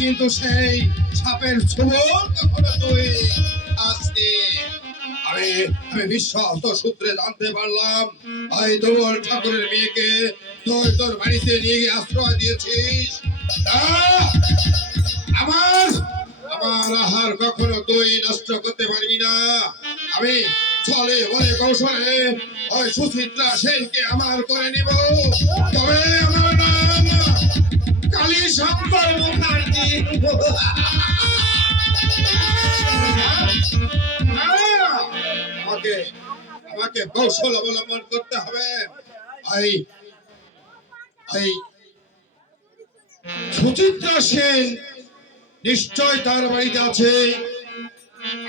কিন্তু সেই সাপের ছোবল কখনো তুই আসনি। আমি আমি বিশ্বস্ত সূত্রে জানতে পারলাম এই দুবল ঠাকুরের মেয়েকে তুই তোর বাড়িতে নিয়ে গিয়ে আশ্রয় দিয়েছিস। তা আমার আমার আহার কখনো তুই নষ্ট করতে পারবি না। আমি চলে বলে কৌশলে ওই সুচিত্রা সেনকে আমার করে নিব। তবে আমার নাম কালী শঙ্কর মুখার্জি। আমাকে আমাকে কৌশল অবলম্বন করতে হবে। এই এই সুচিত্রা সেন নিশ্চয় তার বাড়িতে আছে।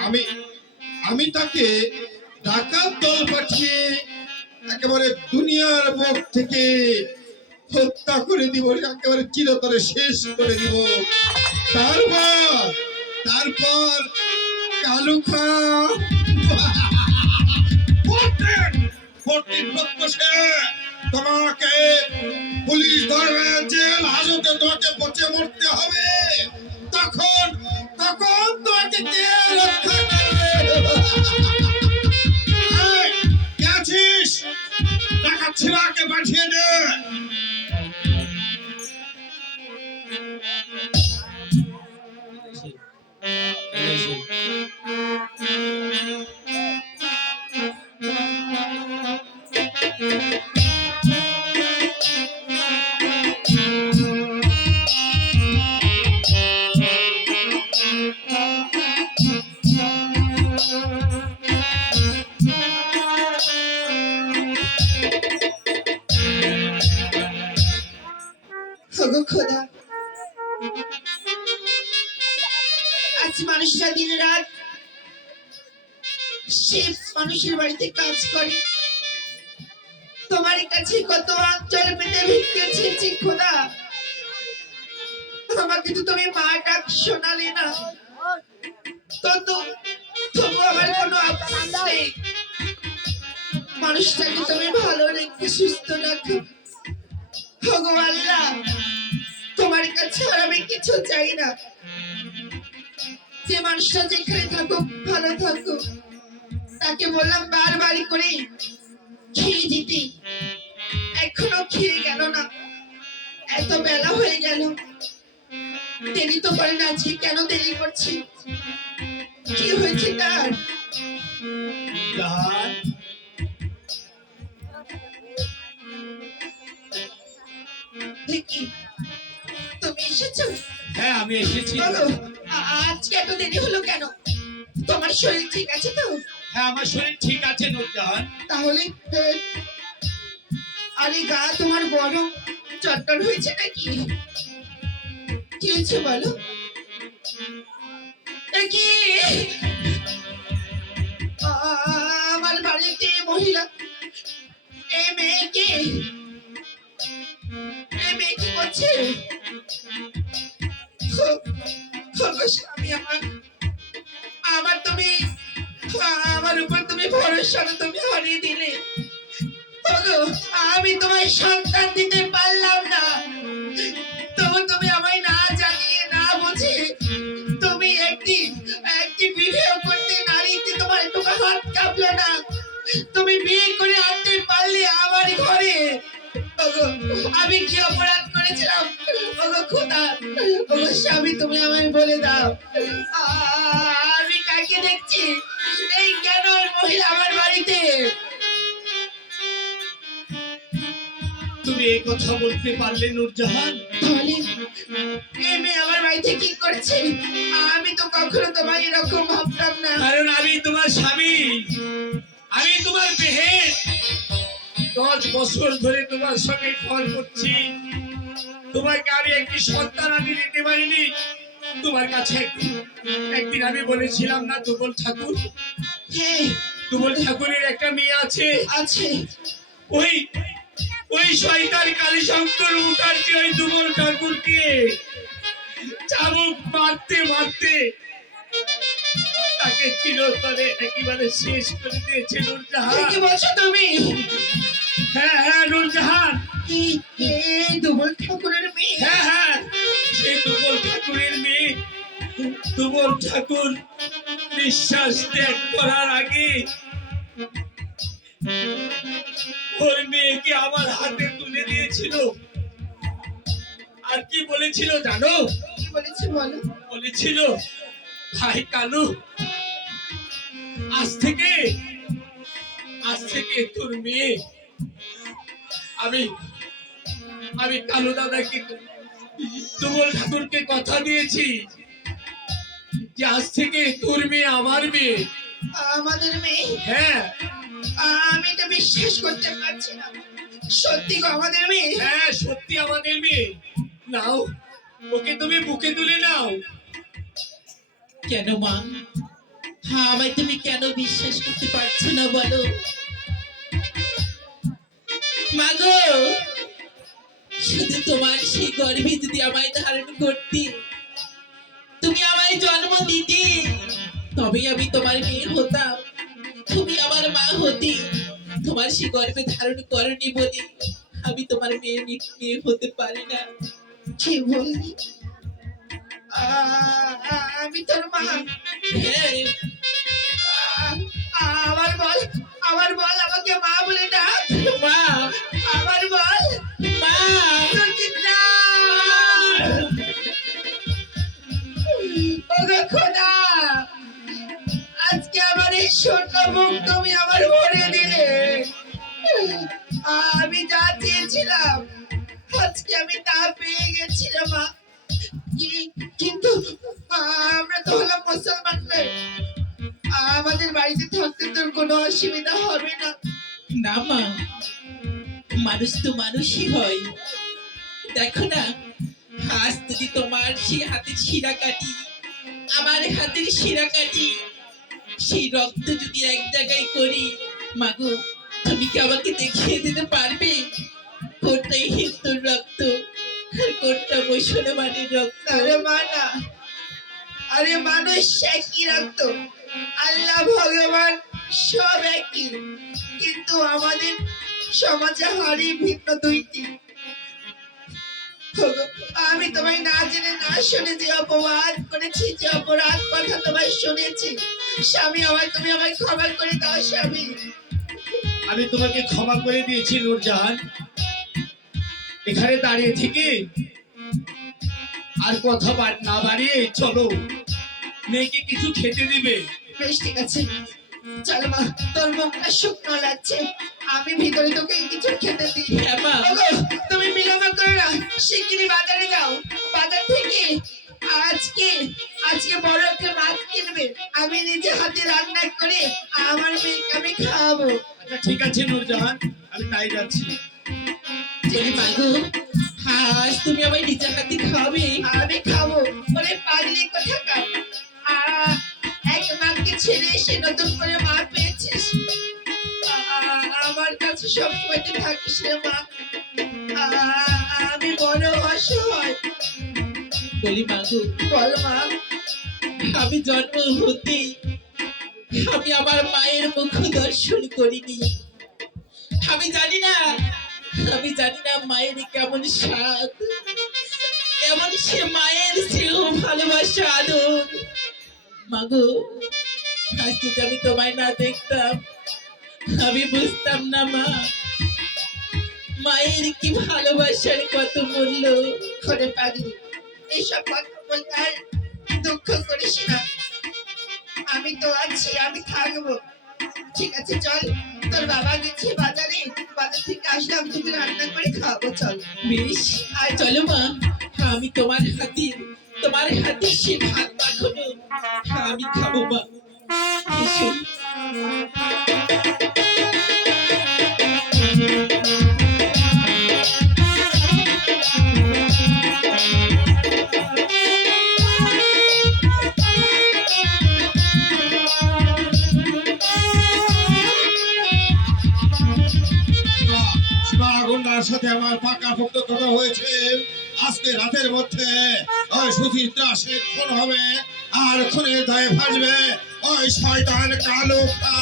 আমি আমি তাকে ডাকাত দল পাঠিয়ে একেবারে দুনিয়ার বুক থেকে হত্যা করে দিব, একেবারে চিরতরে শেষ করে দিব। তারপর তারপর কালুখা তোমাকে পুলিশ ধরবে, জেল হাজতে তোমাকে পচে মরতে হবে। তখন তখন তোমাকে কে রক্ষা করবে? কে আছিস? ডাকাত ছেলেকে পাঠিয়ে দে। খোদা, আজ মানুষরা দিন রাত সে মানুষের বাড়িতে কাজ করে, তোমার কাছে কত অঞ্চল পেতে ভিক্ষে চেয়েছি। খোদা, আমাকে তো তুমি মা ডাক শোনালে না, তবু আমার কোনো আফসোস নেই। মানুষটাকে তুমি ভালো রেখে সুস্থ রাখো। ভগবাল্লাহ, তোমার কাছে আর আমি কিছু চাই না। যে মানুষটা যেখানে থাকুক ভালো থাকুক, তাকে বললাম বারবার করে খেয়ে দিতে, এখনো খেয়ে গেল না। এত বেলা হয়ে গেল, দেরি তো করে না। আজকে কেন দেরি করছি? কি হয়েছে তার? তুমি এসেছো? হ্যাঁ, আমি এসেছি। বলো, আজকে এত দেরি হলো কেন? তোমার শরীর ঠিক আছে তো? হ্যাঁ, আমার শরীর ঠিক আছে নূরজাহান। তাহলে আরে গা তোমার গরম চট্টর হয়েছে নাকি? কি হয়েছে বলো? কি আমার বাড়িতে মহিলা এই মেয়ে কি করছে? স্বামী আমার, আমার তুমি আমার উপর তুমি ভরসা তুমি হারিয়ে দিলে। আমি তোমায় সন্তান দিতে পারলাম না, তবু তুমি আমায় না জানিয়ে না বুঝে তুমি একটি বিবাহ করতে নারীতে তোমার একটু হাত কাঁপলো না। তুমি বিয়ে করে আনতে পারলে আমার ঘরে। আমি কি অপরাধ করেছিলাম? খোদা, স্বামী তুমি আমায় বলে দাও, আমি কাকে দেখছি? এই কেন মহিলা আমার বাড়িতে? তুমি এই কথা বলতে পারলে নূরজাহান? তাহলে এই মেয়ে আমার বাড়িতে কি করছে? আমি তো কখনো তোমার এরকম ভাবতাম না। কারণ আমি তোমার স্বামী, আমি তোমার বেহেশ। 10 বছর ধরে তোমার সঙ্গে ফল করছি, তোমাকে আমি একটি সন্তান আমি দিতে পারিনি। তোমার কাছে একদিন আমি বলেছিলাম না, দুবল ঠাকুর, দুবল ঠাকুরের একটা মেয়ে আছে। ওই ওই শয়তান কালী শঙ্কর মুখার্জি ওই দুবল ঠাকুরকে চাবুক মারতে মারতে তাকে চিরতরে একেবারে শেষ করে দিয়েছে নূরজাহান। কি বলছো তুমি? হ্যাঁ হ্যাঁ নূরজাহান, দুবল ঠাকুরের মেয়ে? হ্যাঁ হ্যাঁ, সেই তুমল ঠাকুরের মেয়ে তুমল ঠাকুর নিঃশ্বাস ত্যাগ করার আগে ওর মেয়েকে আমার হাতে তুলে দিয়েছিল। আর কি বলেছিল জানো? কি বলেছে বলো? বলেছিল, ভাই কালু, আজ থেকে তোর মেয়ে, আমি আমি কালু দাদাকে তুমল ঠাকুরকে কথা দিয়েছি যে আজ থেকে তোর মেয়ে আমার মেয়ে। আমাদের মেয়ে? হ্যাঁ আমি তো বিশ্বাস করতে পারছি না। সত্যি গো আমাদের মেয়ে? হ্যাঁ সত্যি আমাদের মেয়ে। নাও, ওকে তুমি বুকে তুলে নাও। কেন মা? হ্যাঁ, আমায় তুমি কেন বিশ্বাস করতে পারছো না বলো? মা গো, শুধু তোমার সেই গর্ভে যদি আমায় ধারণ করতে, তুমি আমায় জন্ম দিতে, তবেই আমি তোমার মেয়ে হতাম। তুমি আমার মা হতে, তোমার সেই গর্ভে ধারণ করনি বলে আমি তোমার মেয়ে হতে পারি না। কি বললি? আমি তোর মা? হ্যাঁ, আমার বল আমাকে মা বলে ডাক। মা, আমার বল মা। সুচিত্রা। ওগো খোদা, আজকে আমার এই শূন্য মুখ তুমি আমার ভরে দিলে। আমি যা চেয়েছিলাম আজকে আমি তা পেয়ে গেছিলাম মা। কিন্তু আমরা তো হলাম মুসলমান নই। আমাদের বাড়িতে থাকতে তোর কোনো অসুবিধা হবে না? না মা, মানুষ তো মানুষই হয়। দেখো না, আজ যদি তোমার সেই হাতের শিরা কাটি, আমার হাতের শিরা কাটি, সেই রক্ত যদি এক জায়গায় করি, মাগো তুমি কি আমাকে দেখিয়ে দিতে পারবে কোনটাই হিন্দুর রক্ত আর কোনটা মুসলমানের রক্ত? আরে মা না, আরে মানুষ একই রক্ত, আল্লাহ ভগবান সব একই, কিন্তু আমাদের সমাজে হারি ভিন্ন দুইটি। আমি তোমায় না জেনে না শুনে যে অপবাদ করেছি, যে অপরাধ কথা তোমায় শুনেছি, স্বামী তুমি আমায় ক্ষমা করে দাও স্বামী। আমি তোমাকে ক্ষমা করে দিয়েছি নূরজাহান। এখানে দাঁড়িয়ে থেকে আর কথা না বাড়িয়ে চলো, মেয়েকে কিছু খেতে দিবে। বেশ ঠিক আছে, চল মা, তোর মুখটা শুকনো লাগছে, আমি ভিতরে তোকে কিছু খেতে দিই। হ্যাঁ মা। ওগো, তুমি বিলম্ব করো না, শিগগিরই বাজারে যাও। বাজার থেকে আজকে বড় একটা মাছ কিনবে, আমি নিজে হাতে রান্না করে আমার মেয়েকে আমি খাওয়াবো। আচ্ছা ঠিক আছে নূরজাহান, আমি তাই যাচ্ছি। বলি মাগো, আজ তুমি আমায় নিজের হাতে খাবে? আমি খাবো বলে পাগলি কোথাকার। এক মাকে ছেড়ে এসে নতুন করে মা পেয়েছিস, আমার কাছে সব সময় থাকিস রে মা। আমি বড় অসহায়। বলি মাগো, বল মা। আমি জন্ম হতেই আমি আমার মায়ের মুখ দর্শন করিনি। আমি জানি না মায়ের কেমন স্বাদ, কেমন সে মায়ের স্নেহ ভালোবাসা আদর। মাগো, আজ যদি আমি তোমায় না দেখতাম, আমি বুঝতাম না মা মায়ের কি ভালোবাসার কত মূল্য। করে পাগলি, এইসব কথা বলতে আর দুঃখ করিস না, আমি তো আছি, আমি থাকবো। ঠিক আছে চল, তোর বাবা গেছে বাজারে, বাজার থেকে আসলাম তোকে রান্না করে খাওয়াবো। চল বেশ, আর চলো মা, আমি তোমার হাতে সে ভাত মাখানো আমি খাবো মা। এসো। আগুনদার সাথে আমার পাকা পোক্ত কথা হয়েছে, আজকে রাতের মধ্যে ওই সুচিত্রা শেখ খুন হবে, আর খুনের দায়ে ফাঁসবে ওই শয়তান কালু খা।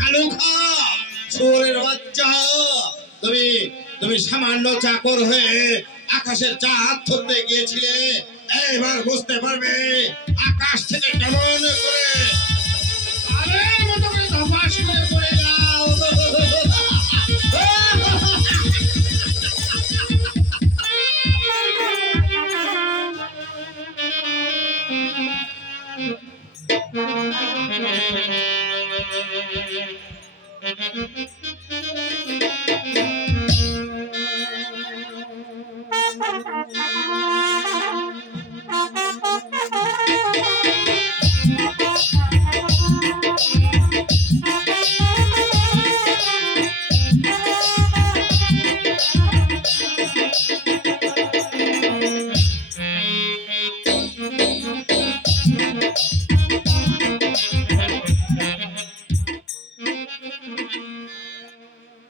কালু খা, চোরের বাচ্চা, তুমি তুমি সামান্য চাকর হয়ে আকাশের চাঁদ ধরতে গিয়েছিলে, এবার বুঝতে পারবে আকাশ থেকে কেমন করে তারের মতো করে ধপাস করে পড়ে যাও।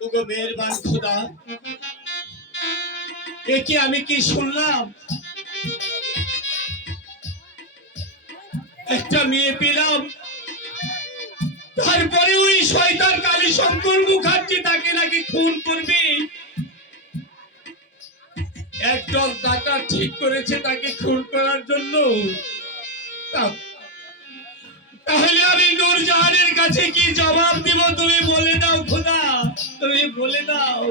ওগো মেহেরবান খোদা, এ কি আমি কি শুনলাম? একটা মেয়ে পেলাম, তারপরে ওই শয়তান কালী শঙ্কর মুখার্জি তাকে নাকি খুন করবে। একদল ডাকাত ঠিক করেছে তাকে খুন করার জন্য। তা- তাহলে আমি নূরজাহানের কাছে কি জবাব দিব? তুমি বলে দাও খোদা, তুমি বলে দাও।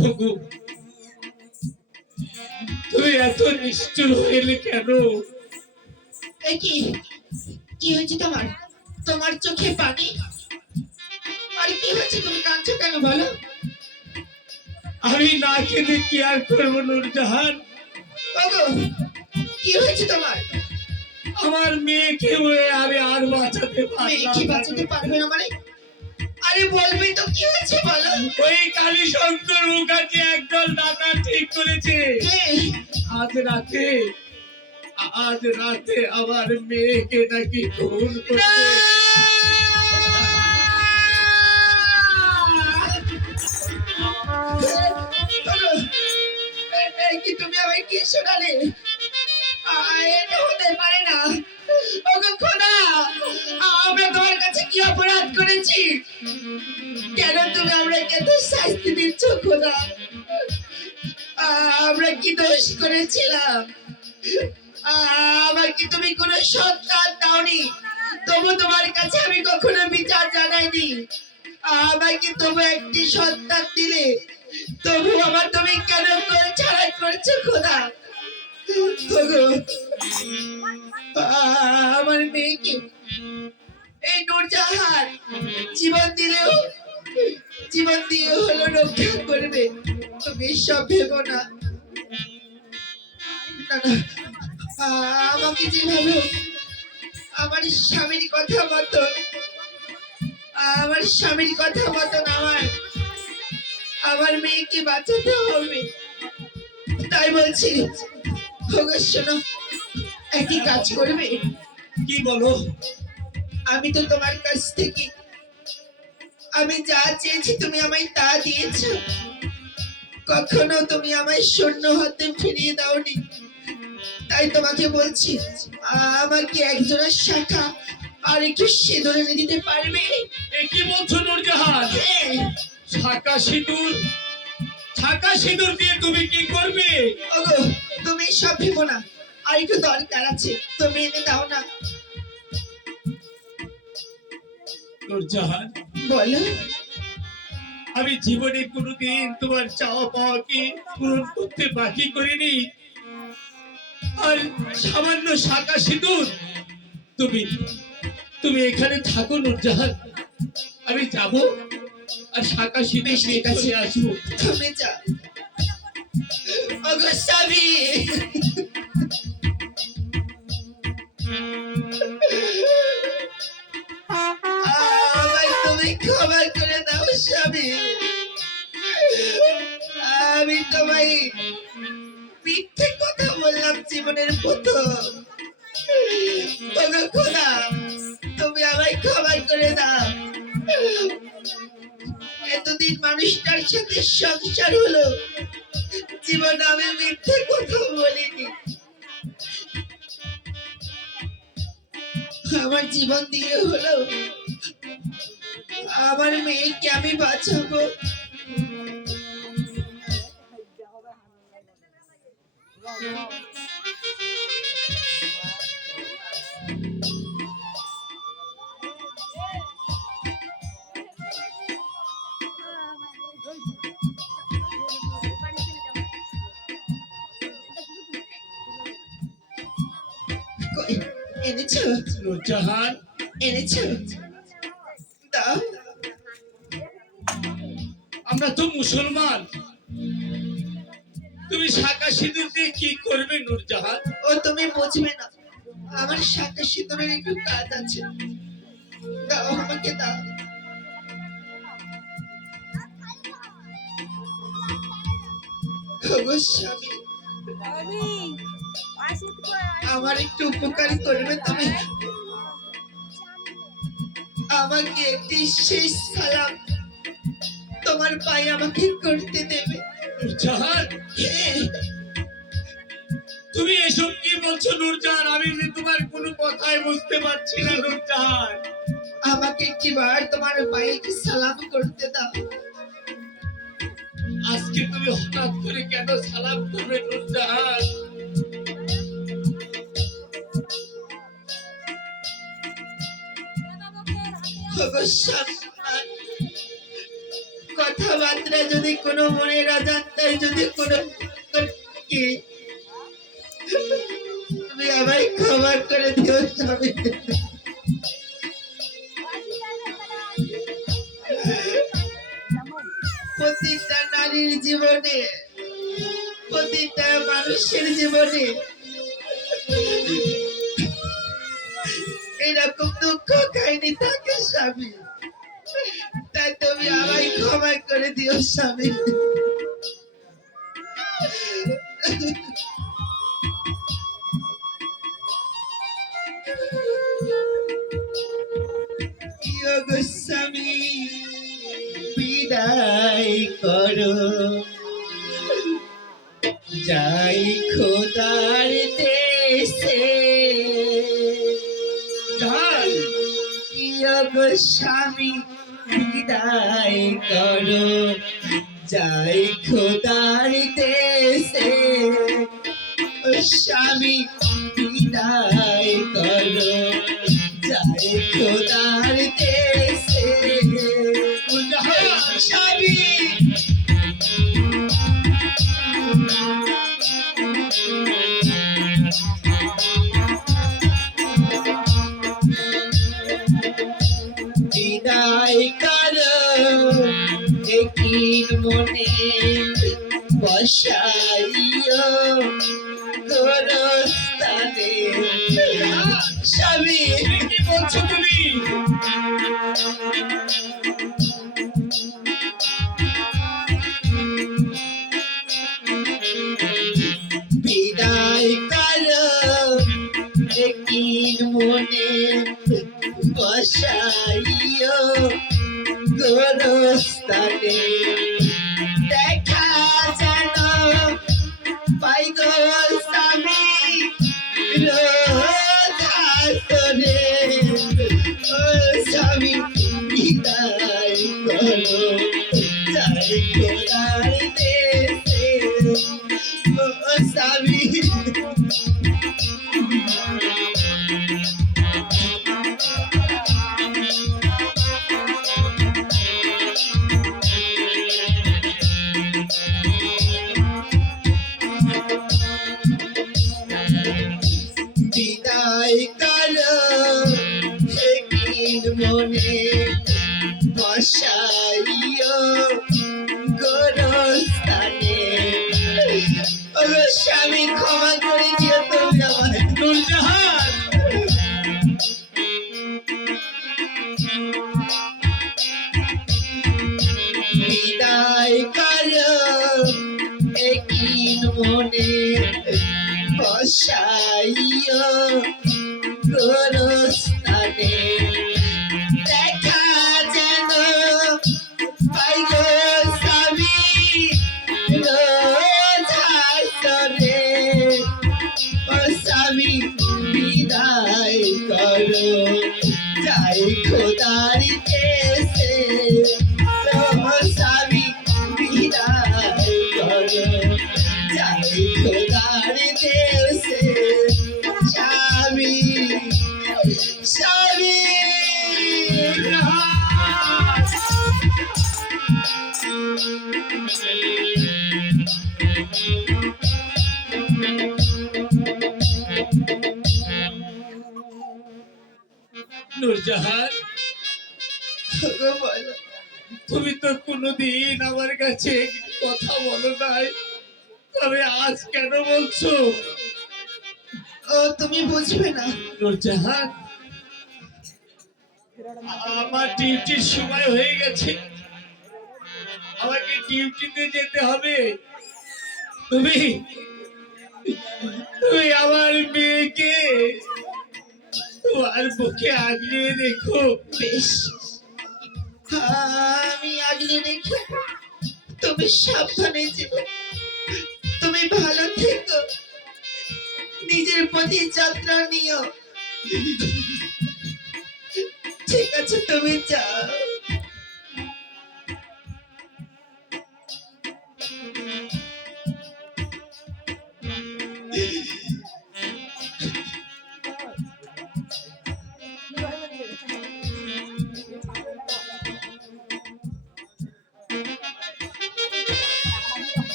ওগো, তুমি এত নিষ্ঠুর হইলে কেন? এ কি কি হয়েছে তোমার? তোমার চোখে পানি? আর কি হয়েছে, তুমি কাঁদছো কেন বলো? আমি না খেতে কি আর করবো নূরজাহান? ওগো, কি হয়েছে তোমার? আমার মেয়েকে আমি আর বাঁচাতে মেয়ে পারলাম কি না। বাঁচাতে পারবে না মানে? আরে বলবে তো কি হয়েছে বলো। ওই কালী শঙ্কর মুখার্জি একদল ডাকাত ঠিক করেছে হ্যাঁ, আজ রাতে আমার মেয়েকে নাকি খুন না! করবে। ওগো, কি তুমি আমায় কি শোনালে? এটা হতে পারে না। ওগো খোদা, আমরা তোমার কাছে কি অপরাধ করেছি? কেন তুমি আমরাকে এত শাস্তি দিচ্ছ খোদা? আমরা কি দোষ করেছিলাম? আমার কি তুমি কোনো সন্তান দাওনি? তবু তোমার কাছে আমি কখনো বিচার জানাইনি। আমাকে তবু একটি সন্তান দিলে, তবু আমার তুমি কেন কোল ছাড়া করছো খোদা? ওগো, আমার মেয়েকে এই নূরজাহান জীবন দিয়ে হলো রক্ষা করবে। তুমি সব ভেবো না। না, না, আমাকে যেভাবে হোক আমার স্বামীর কথা মতন আমার মেয়েকে বাঁচাতে হবে। তাই বলছি, ওগো শোনো, একটি কাজ করবে। কি বলো? আমি তো তোমার কাছ থেকে আমি যা চেয়েছি তুমি আমায় তা দিয়েছো। কখনো তুমি আমায় শূন্য হাতে ফিরিয়ে দাওনি। তাই তোমাকে বলছি, আমাকে একজনের শাখা আর একটু সিঁদুর এনে দিতে পারবে? এ কি বলছো নূরজাহান? হ্যাঁ, ছাকা সিঁদুর দিয়ে তুমি কি করবে? ওগো, তুমি সব ভেবো না, আর একটু দরকার আছে, তুমি এনে দাও না। নূরজাহান, বলো। আমি জীবনে কোনোদিন তোমার চাওয়া পাওয়াকে পূরণ করতে বাকি করিনি। আর সামান্য শাঁকা সিঁদুর, তুমি এখানে থাকো নূরজাহান, আমি যাব আর শাঁকা সিঁদুর নিয়ে কাছে আসবো। তুমি যাও। ওগো স্বামী, আমায় তুমি ক্ষমা করে দাও স্বামী। আমি তোমায় মিথ্যে কথা বললাম জীবনের প্রথম। ওগো খোদা, তুমি আমায় ক্ষমা করে দাও। এতদিন মানুষটার সাথে সংসার হলো, জীবনে আমি মিথ্যে কথা বলিনি। আমার জীবন দিয়ে হলো আমার মেয়েকে আমি বাঁচাবো। কই, এনেছো? নূরজাহান, এনেছো? দাও। আমরা তো মুসলমান, তুমি শাঁখা সিঁদুর দিয়ে কি করবে নূরজাহান? ও তুমি বুঝবে না, আমার সাথে সিঁদুরের একটু কাজ আছে। দাও, আমাকে দাও। ওগো স্বামী, আমার একটু উপকার করবে তুমি? আমাকে একটি শেষ সালাম তোমার পায়ে আমাকে করতে দেবে? নূরজাহান, হ্যাঁ, তুমি এসব কি বলছো নূরজাহান? আমি যে তোমার কোনো কথাই বুঝতে পারছি না নূরজাহান। আমাকে একটিবার তোমার পায়ে একটি সালাম করতে দাও। আজকে তুমি হঠাৎ করে কেন সালাম করবে নূরজাহান? ওগো স্বামী, কথাবার্তা যদি কোনো মনের অজান্তায় যদি কোনো কি, তুমি আমায় ক্ষমা করে দিও স্বামী। প্রতিটা নারীর জীবনে, প্রতিটা মানুষের জীবনে এরকম দুঃখ কাহিনী থাকে স্বামী। তাই তুমি আমায় ক্ষমা করে দিও স্বামী। ওগো স্বামী, বিদায় করো, যাই খোদার দেশে। জাহান, ওগো স্বামী, বিদায় করো, যাই খোদার দেশে। ও স্বামী, বিদায় করো, যাই খোদার দেশে। নূরজাহান, স্বামী, বিদায় করো, একিন মনে বসাইও গোরস্থানে। স্বামী, কি বলছো তুমি? বিদায় করো, একিন মনে বসাইও গোরস্থানে। দেখা যেন পাই গো স্বামী রোজ হাসরে। ও স্বামী, বিদায় করো, যাই খোদার দেশে। ও স্বামী, বিদায় করো, একিন মনে বসাইও গোরস্থানে। ওগো স্বামী, ক্ষমা করে দিও তুমি আমায়। নূরজাহান, বিদায় করো, একিন মনে বসাইও গোরস্থানে। দেখা যেন পাই গো স্বামী রোজ হাসরে। ও স্বামী, বিদায় করো, যাই খোদার দাঁড়িতে এসে তোমার স্বামী বিদায় করো যাই তো দাঁড়িতে এসে স্বামী স্বামী নূরজাহান, গো বলো তুমি তো কোনোদিন আমার কাছে কথা বলো নাই, তবে আজ কেন বলছো? ও তুমি বুঝবে না নূরজাহান, আমার ডিউটির সময় হয়ে গেছে, আমাকে ডিউটিতে যেতে হবে। তুমি তুমি আমার মেয়েকে তোমার বুকে আগলে রেখো। বেশ আমি আগলে রেখে তুমি সাবধানে যেও তুমি ভালো থেকো নিজের প্রতি যত্ন নিও ঠিক আছে তুমি যাও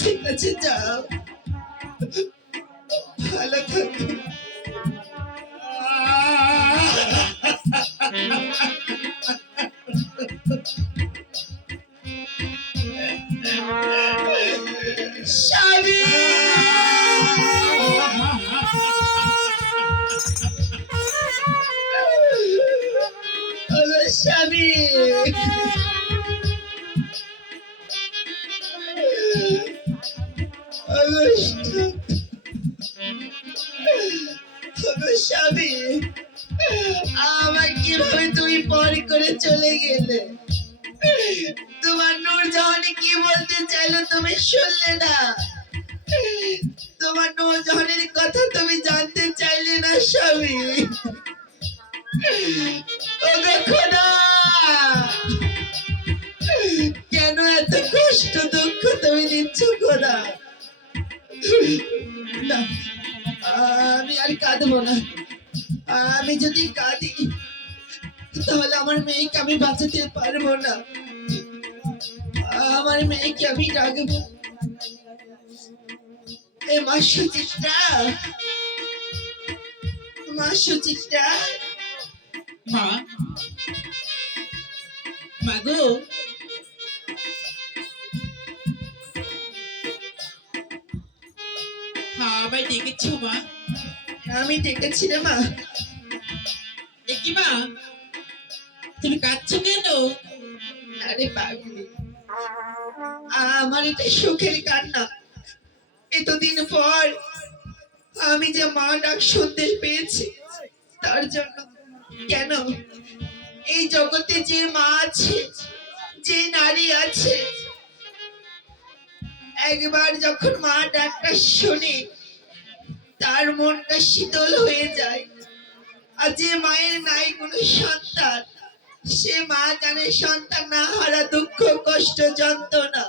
ঠিক আছে যাও ভালো থাকো স্বামী আমার স্বামী আমার স্বামী আমার কিভাবে তুমি পর করে চলে গেলে তোমার নূরজাহানে কি বলতে চাইলো তুমি শুনলে না তোমার নূরজাহানের কথা তুমি জানতে চাইলে না স্বামী ওগো খোদা কেন এত কষ্ট দুঃখ তুমি দিচ্ছ খোদা না আমি আর কাঁদবো না আমি যদি কাঁদি তাহলে আমার মেয়েকে আমি বাঁচাতে পারবো না আমার মেয়েকে আমি রাখবো এ মা সুচিত্রা মা সুচিত্রা মা, মা গো, হ্যাঁ আমায় ডেকেছো মা? আমি ডেকেছি রে মা এ কি মা, তুমি কাঁদছো কেন? আরে পাগলি আমার এটা সুখের কান্না এতদিন পর আমি যে মা ডাক শুনতে পেয়েছি তার জন্য কেন এই জগতে যে মা আছে যে নারী আছে একবার যখন মা ডাকটা শুনে তার মনটা শীতল হয়ে যায় আর যে মায়ের নাই কোনো সন্তান সে মা জানে সন্তান না হারা দুঃখ কষ্ট যন্ত্রণা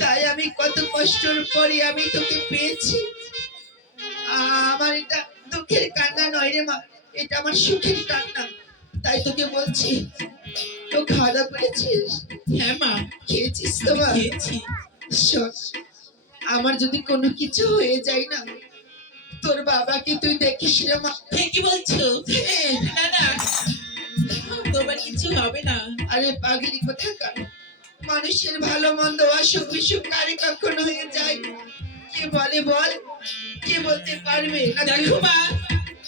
তাই আমি কত কষ্টের পরে আমি তোকে পেয়েছি আমার এটা দুঃখের কান্না নয় রে মা এটা আমার সুখের কান্না তাই তোকে বলছি তো খাওয়া দাওয়া করেছিস হ্যাঁ মা, খেয়েছিস তো মা খেয়েছি। শোন আমার যদি কোনো কিছু হয়ে যায় না তোর বাবাকে তুই দেখিস রে মা হে কি বলছো? হ্যাঁ, না না, তোমার কিছু হবে না। আরে পাগলি কোথাকার মানুষের ভালো মন্দ অসুখ বিসুখ কারে কখনো হয়ে যায় কে বলে বল কে বলতে পারবে না দেখো মা,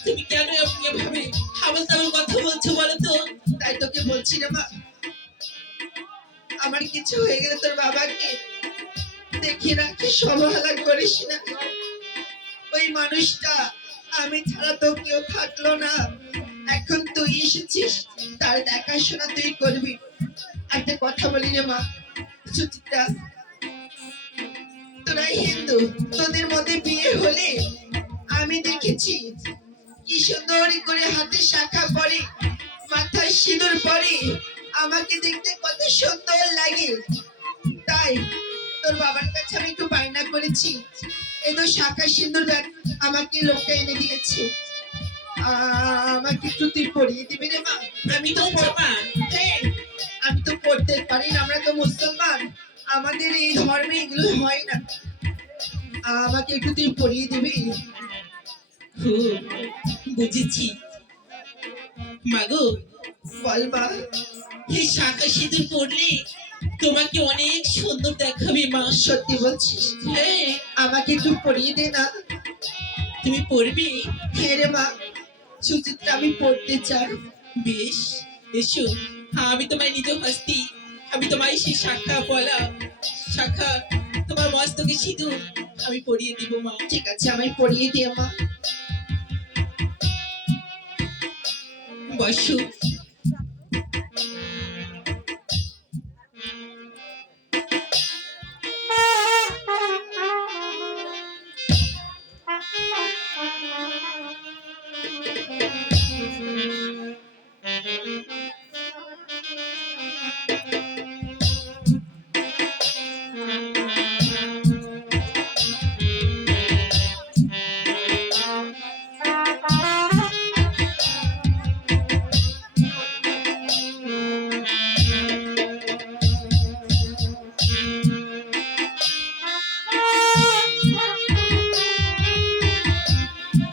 তুমি কেন এভাবে হাবল তাবল কথা বলছো বলো তো? তাই তোকে বলছি রে মা আমার কিছু হয়ে গেলে তোর বাবাকে দেখি রাখিস অবহেলা করিস না ওই মানুষটা আমি ছাড়া তো কেউ থাকলো না। এখন তুই এসেছিস, তার দেখাশোনা তুই করবি। একটা কথা বলি রে মা, সুচিত্রা, তোরা হিন্দু, তোদের মধ্যে বিয়ে হলে আমি দেখেছি কি সুন্দর করে হাতে শাখা পরে, মাথায় সিঁদুর পরে, আমাকে দেখতে কত সুন্দর লাগে। তাই তোর বাবার কাছে আমি একটু বায়না করেছি, এই তো শাখা সিঁদুর ব্যাগ আমাকে লোকটা এনে দিয়েছে। আমাকে একটু তুই পরিয়ে দিবি রে মা। আমি তো মা। হ্যাঁ, আমি তো পড়তে পারি না, আমরা তো মুসলমান, আমাদের এই ধর্মে এগুলো হয় না। আমাকে একটু তুই পড়িয়ে দিবি। হু, বুঝেছি মাগো। বল মা। এই শাখা সিঁদুর পরলে তোমাকে অনেক সুন্দর দেখাবে মা। সত্যি বলছিস? হ্যাঁ, আমাকে একটু পড়িয়ে দে না। তুমি পরবে? হ্যাঁ রে মা, সুচিত্রা আমি পড়তে চাই। বেশ, এসো। হ্যাঁ, আমি তোমায় নিজ হস্তে, আমি তোমায় সেই শাখা তোমার মস্তকে সিঁদুর আমি পরিয়ে দিব মা। ঠিক আছে, আমায় পড়িয়ে দে মা। বসো।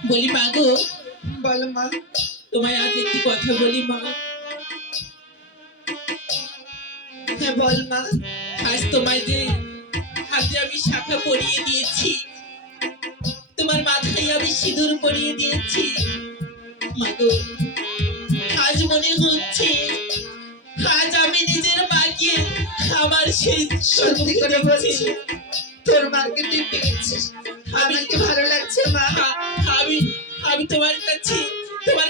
বলি মাগো, বল মা। তোমায় আজ একটি কথা বলি মা। হ্যাঁ বল মা। আজ তোমায় যে হাতে আমি শাখা পরিয়ে দিয়েছি, তোমার মাথায় আমি সিঁদুর পরিয়ে দিয়েছি মাগো, আজ মনে হচ্ছে আজ আমি নিজের মাকে আমার সেই সত্যি করে বলছি, তোর মাকে তুই পেয়েছিস, আমাকে ভালো লাগছে মা। আমি আমি তোমার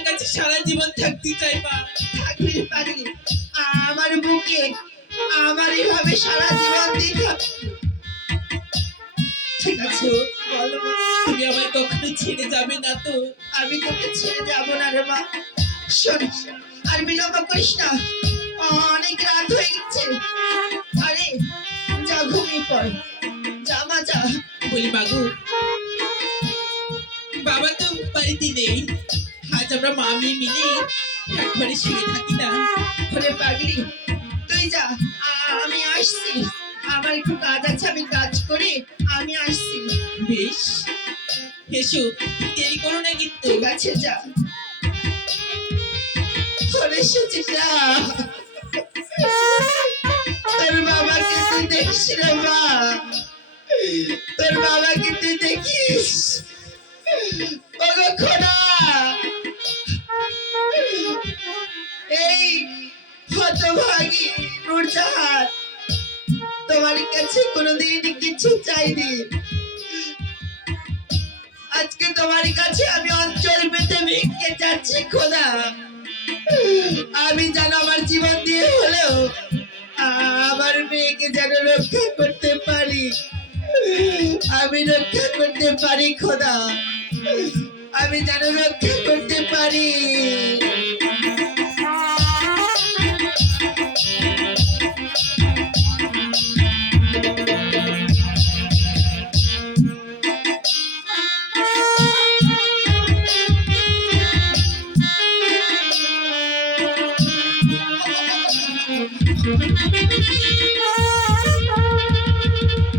কাছে সারা জীবন থাকতে চাই মা। থাকবি পারবি আমার বুকে, আমার এইভাবে সারা জীবন দিয়ে থাক। ঠিক আছে বল মা। তুমি আমায় কখনো ছেড়ে যাবে না তো? আমি তোকে ছেড়ে যাবো না রে মা। শোন, আর বিলম্ব করিস না, অনেক রাত হয়ে গেছে। আরে যা ঘুমিয়ে পড়, যা মা যা। বলি মাগো, বাবা তো বাড়িতে নেই, আজ আমরা মা মেয়ে মিলে একবারে শুয়ে থাকি না? ওরে পাগলি, তুই যা, আমি আসছি। আমার একটু কাজ আছে, আমি কাজ করে আমি আসছি। বেশ, এসো, দেরি করো না কিন্তু। ঠিক আছে যা। ওরে সুচিত্রা, তোর বাবাকে তুই দেখিস রে মা, তোর বাবাকে তুই দেখিস। ওগো খোদা, এই হতভাগী নূরজাহান তোমার কাছে কোনোদিন কিছু চাইনি, আজকে তোমার কাছে আমি অঞ্চল পেতে ভিক্ষে যাচ্ছি খোদা। আমি যেন আমার জীবন দিয়ে হলেও আমার মেয়েকে যেন রক্ষা করতে পারি, আমি রক্ষা করতে পারি খোদা, আমি যেন রক্ষা করতে পারি।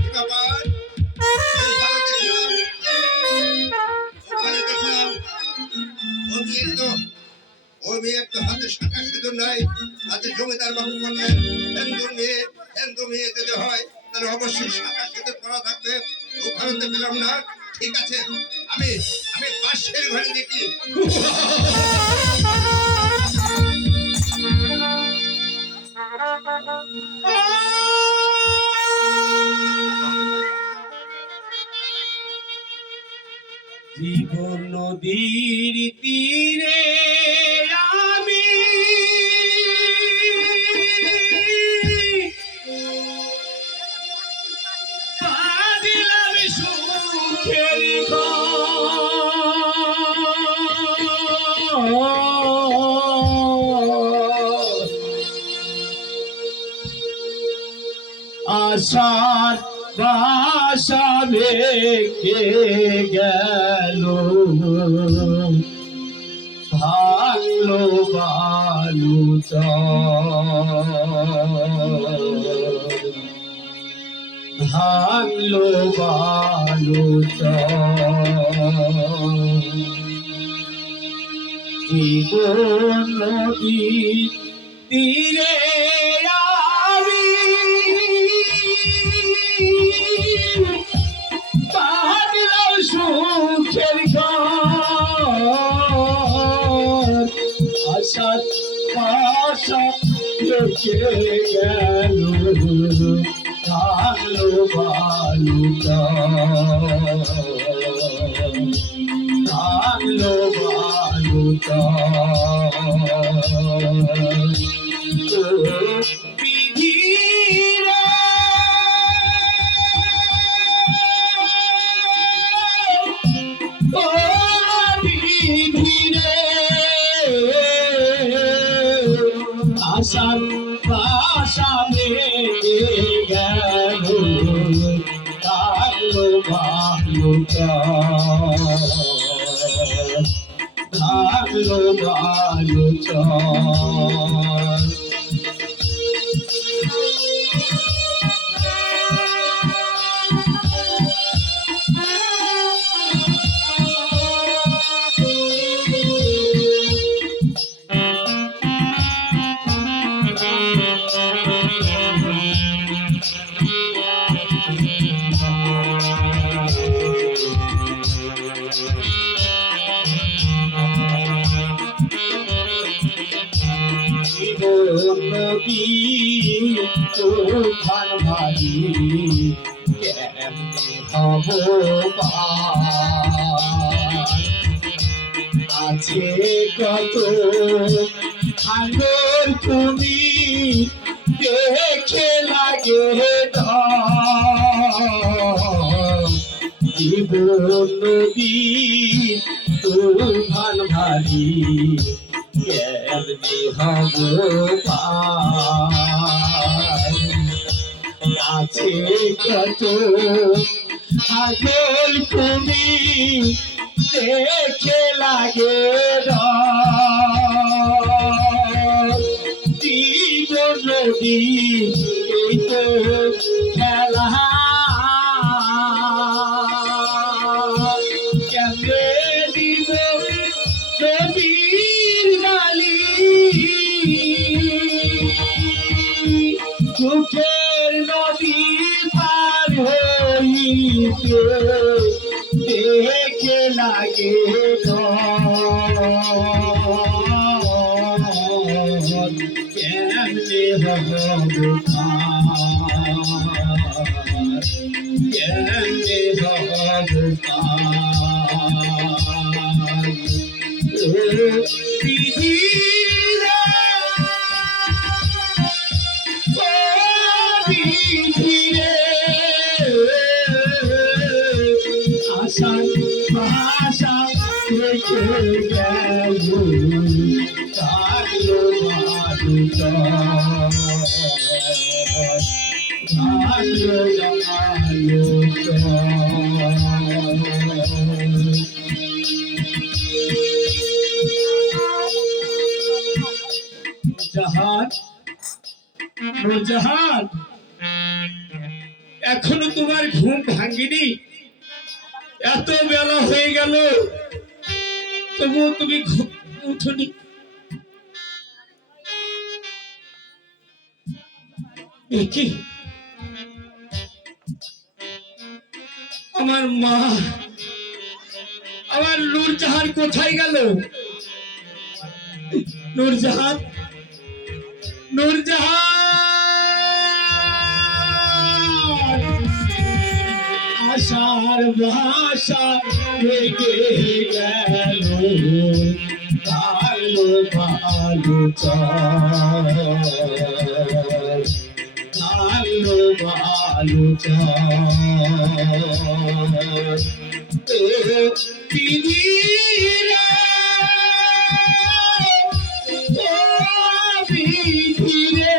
কি ব্যাপার? ওখানে দেখলাম ওই মেয়ের তো হাতে শাখা সিঁদুর নাই, হাতে জমিদার বাবু বললেন হিন্দু মেয়ে যদি হয় তাহলে অবশ্যই শাখা সিঁদুর করা থাকবে। ওখানে তো পেলাম না। ঠিক আছে, আমি আমি পাশের ঘরে দেখি। জীবন নদীর তীরে আমি বাঁধিলাম সুখের ঘর। আশার বাসা ভেঙে গেল, ভাঙলো বালু ভাঙলো বালু জীবন নদীর তীরে আমি বাঁধলাম সুখের ঘর। আশার পাশা রেখে গেল, ভাঙলো বালু ভাঙলো বালু বিধিরা ও বিধিরে আশার ভাষা ভেঙে গেল, ভাঙলো বালু ভাঙলো বালু নদী তুফান ভারী কেমনে হব পার। আছে কত আলোর তুমি দেখে লাগে জীবন নদী তুফান ভারী কেমনে হব পার। আছে কত আগল তুমি দেখে লাগে জীবন নদী এই তো খেলা কেমনে দিব নদীর বালি সুখের নদী পার হইতে দেখে লাগে কেমনে হব কেমনে হব বিধিরা ও বিধিরে আশা ভাষা রেখে গেল, ভাঙলো বালু ভাঙলো বালু জাহান নূরজাহান, এখনো তোমার ঘুম ভাঙিনি? এত বেলা হয়ে গেল তবুও তুমি উঠোনি। কি আমার মা, আমার নূরজাহান কোথায় গেল? নূরজাহান, নূরজাহান, আশা তোমার ভাষা রেগে গেল ভালো ভালো চাল ভালো ভালো চাল পিদিরা পিদিরে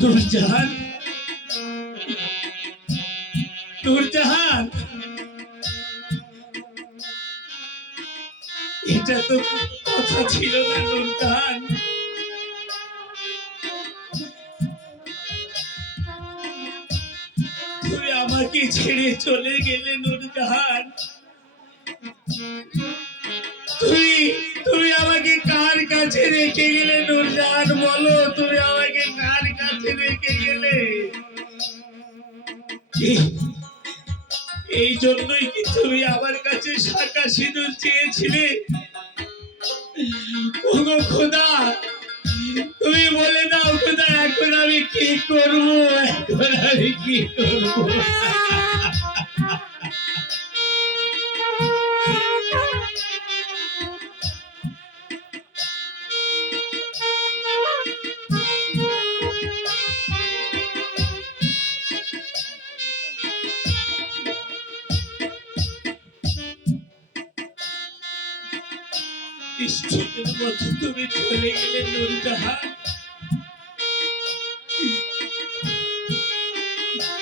নূরজাহান নূরজাহান এটা তো কথা ছিল না নূরজাহান তুমি আমাকে ছেড়ে চলে গেলে নূরজাহান তুমি তুমি আমাকে কার কাছে রেখে গেলে নূরজাহান বলো তুমি আমাকে কার কাছে রেখে গেলে এই জন্যই কি তুমি আমার কাছে শাঁখা সিঁদুর চেয়েছিলে ওগো খোদা তুমি বলে দাও খোদা এখন আমি কি করবো এখন আমি কি করবো নিশ্চিতের মতো তুমি চলে গেলে নূরজাহান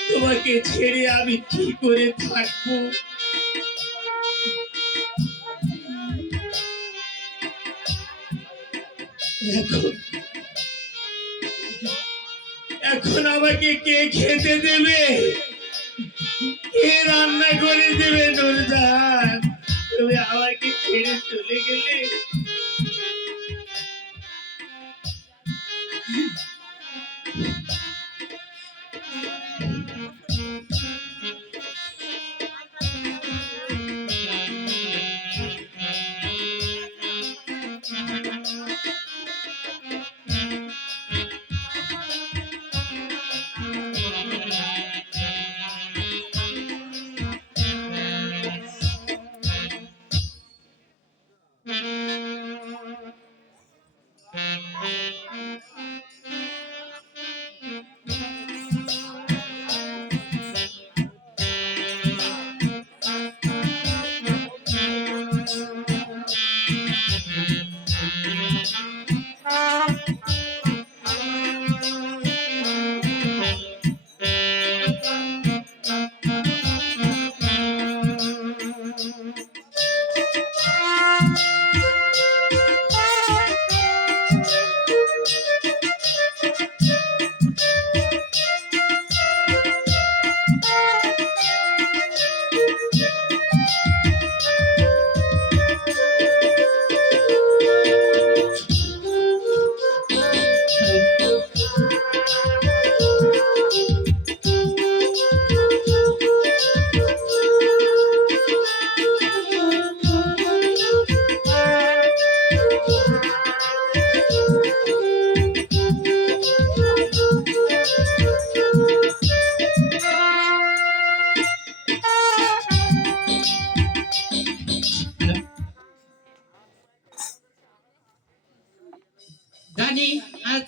তোমাকে ছেড়ে আমি কি করে থাকবো এখন এখন আমাকে কে খেতে দেবে কে রান্না করে দেবে নূরজাহান তুমি আমাকে ছেড়ে চলে গেলে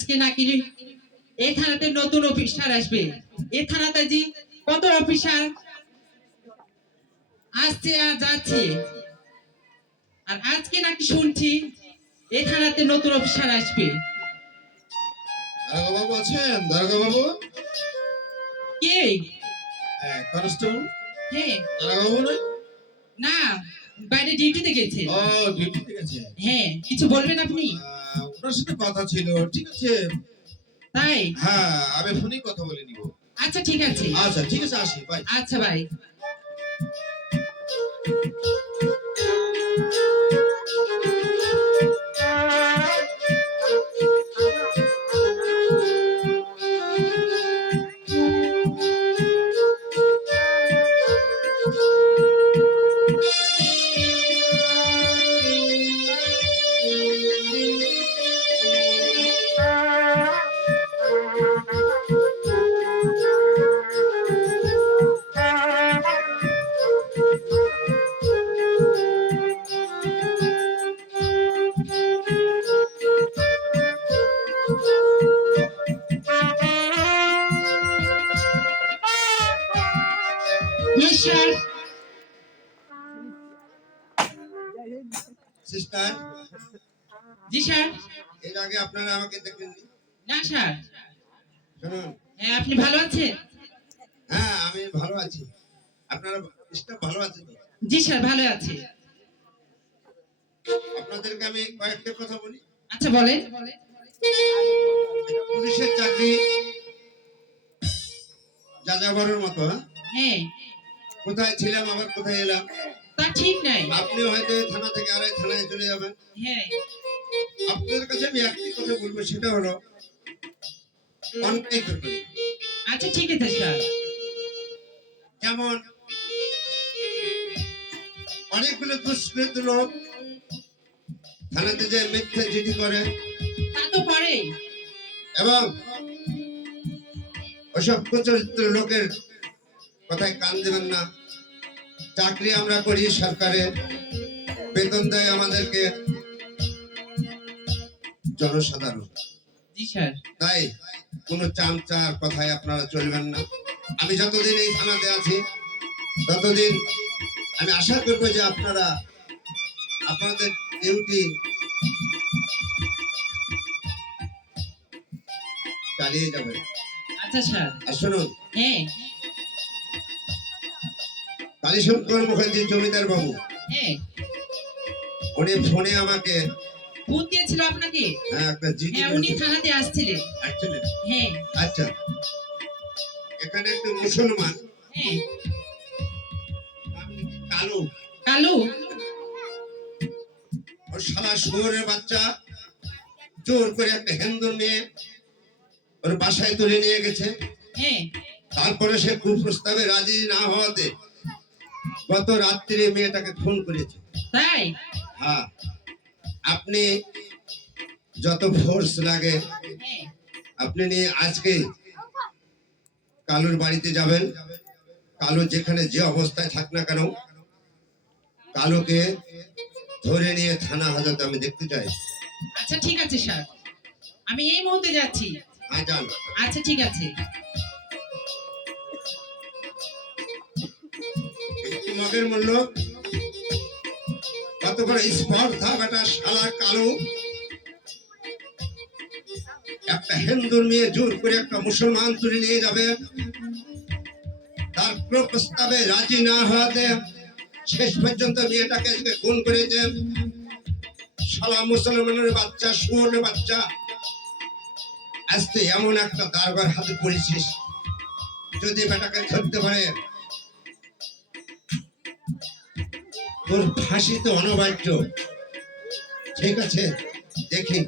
আজকে নাকি এই থানাতে নতুন অফিসার আসবে। এই থানাতে জি কত অফিসার আসছে আর যাচ্ছে, আর আজকে নাকি শুনছি এই থানাতে নতুন অফিসার আসবে। দারোগা বাবু আছেন? দারোগা বাবু? কে? হ্যাঁ, কনস্টেবল। হ্যাঁ। দারোগা বাবু নয়? না, বাইরে ডিউটিতে গেছে। ও, ডিউটিতে গেছে। হ্যাঁ, কিছু বলবেন আপনি? ওনার সাথে কথা ছিল, ঠিক আছে। তাই? হ্যাঁ, আমি ফোনে কথা বলে নিব। আচ্ছা ঠিক আছে। আচ্ছা ঠিক আছে, আসি, বাই। আচ্ছা ভাই। Yes, sir. সিস্টার, জি স্যার। এর আগে আপনারা আমাকে দেখেননি? না স্যার। শুনুন, হ্যাঁ, আপনি ভালো আছেন? হ্যাঁ আমি ভালো আছি। আপনারা স্টাফ ভালো আছে তো? জি স্যার, ভালো আছে। আপনাদেরকে আমি কয়েকটা কথা বলি। আচ্ছা বলেন। এটা পুলিশের চাকরি, যাযাবরের মতো। হ্যাঁ, হ্যাঁ, কোথায় ছিলাম আবার কোথায় এলাম। তা ঠিক নাই। আপনি হয়তো এই থানা থেকে আরেক থানায় চলে যাবেন। হ্যাঁ। আপনাদের কাছে আমি একটি কথা বলবো, সেটা হলো অন্যায় করবেন না। আচ্ছা ঠিক আছে স্যার। যেমন অনেকগুলো দুষ্কৃত লোক থানাতে যে মিথ্যা জিডি করে, তা তো পারেই। এবং ওসব কুচরিত্র লোকের কথায় কান দেবেন না। চাকরি আমরা করি সরকারের, বেতন দেয় আমাদেরকে জনসাধারণ। জি স্যার। তাই কোনো চামচার কথায় আপনারা চলবেন না। আমি যতদিন এই থানাতে আছি ততদিন আমি আশা করবো যে আপনারা আপনাদের ডিউটি চালিয়ে যাবেন। আচ্ছা স্যার। আর শুনুন, হ্যাঁ। কালীশঙ্কর মুখার্জি জমিদার বাবু, হ্যাঁ। উনি ফোনে আমাকে ফোন দিয়েছিল আপনাকে? একটা জিডি হ্যাঁ, উনি থানাতে আসছিলেন। আসছিলেন। হ্যাঁ। আচ্ছা, এখানে একটু মুসলমান, হ্যাঁ। নাম নাকি কালু, কালু? ওর শালা শুয়োরের বাচ্চা জোর করে একটা হিন্দু মেয়ে ওর বাসায় তুলে নিয়ে গেছে। হ্যাঁ। তারপরে সে কুপ্রস্তাবে রাজি না হওয়াতে গত রাত্রে মেয়েটাকে খুন করেছে। তাই? হ্যাঁ, আপনি যত ফোর্স লাগে হ্যাঁ। আপনি নিয়ে আজকে কালুর বাড়িতে যাবেন। কালু যেখানে যে অবস্থায় থাক না কেন, কালুকে ধরে নিয়ে থানা হাজতে আমি দেখতে চাই। আচ্ছা ঠিক আছে স্যার, আমি এই মুহূর্তে যাচ্ছি। হ্যাঁ, যান। আচ্ছা ঠিক আছে। একটি মগের মূল্য কত বড় স্পর্ধা বেটা শালা কালু! একটা হিন্দুর মেয়ে জোর করে একটা মুসলমান তুলে নিয়ে যাবে, তার প্রস্তাবে রাজি না হওয়াতে শেষ পর্যন্ত মেয়েটাকে খুন করেছে। শালা মুসলমানের বাচ্চা, শুয়োরের বাচ্চা, আজকে এমন একটা দারোগার হাতে পড়েছিস, যদি বেটাকে ধরতে পারে তোর ফাঁসি তো অনিবার্য। ঠিক আছে, দেখি।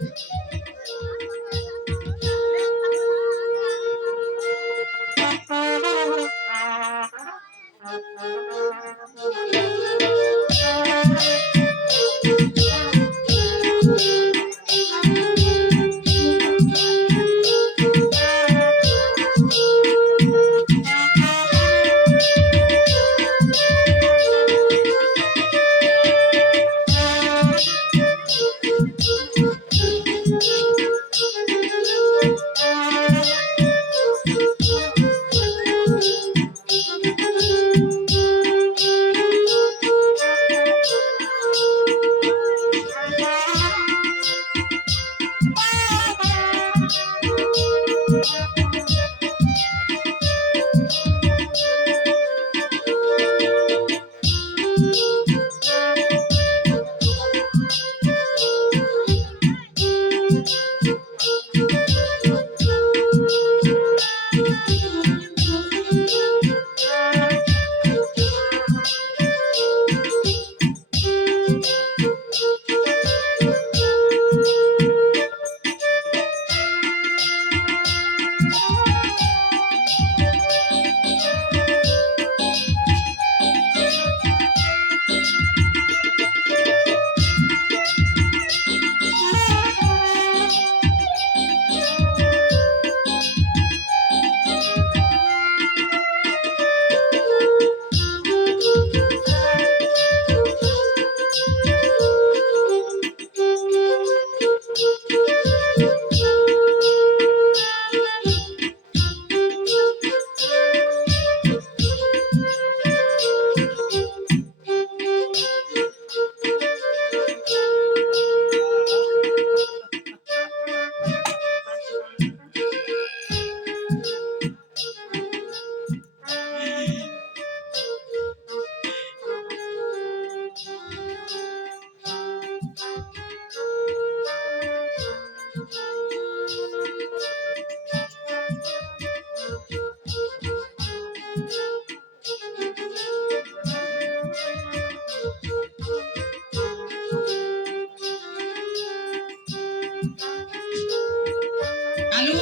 কালু,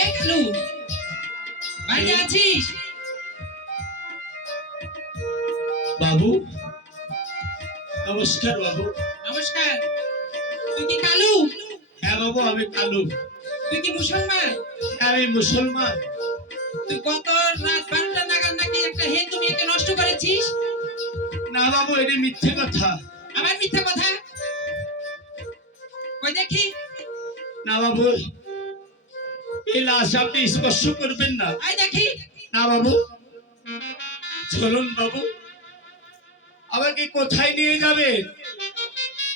এই কালু, বাড়িতে আছিস? বাবু, নমস্কার বাবু। নমস্কার। তুই কি কালু? হ্যাঁ বাবু, আমি কালু। তুই কি মুসলমান? আমি মুসলমান। তুই গত রাত 12টা নাগাদ নাকি একটা হিন্দু মেয়েকে নষ্ট করেছিস? না বাবু, এটা মিথ্যে কথা। আবার মিথ্যা কথা? কই দেখি। না বাবু, এই লাশ আপনি স্পর্শ করবেন না। আই দেখি। না বাবু, চলুন বাবু, আমাকে কোথায় নিয়ে যাবে?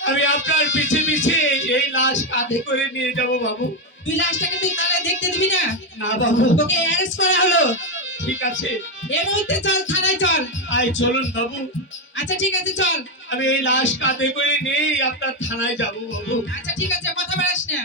আমি আপনার পিছে পিছে এই লাশ কাঁধে করে নিয়ে যাব বাবু। তুই লাশটাকে তুই তাহলে দেখতে দিবি না? না বাবু। তোকে অ্যারেস্ট করা হলো। ঠিক আছে, এই মুহূর্তে চল, থানায় চল। আই চলুন বাবু। আচ্ছা ঠিক আছে, চল। আমি এই লাশ কাঁধে করে নিয়েই আপনার থানায় যাব বাবু। আচ্ছা ঠিক আছে, কথা বাড়াস না।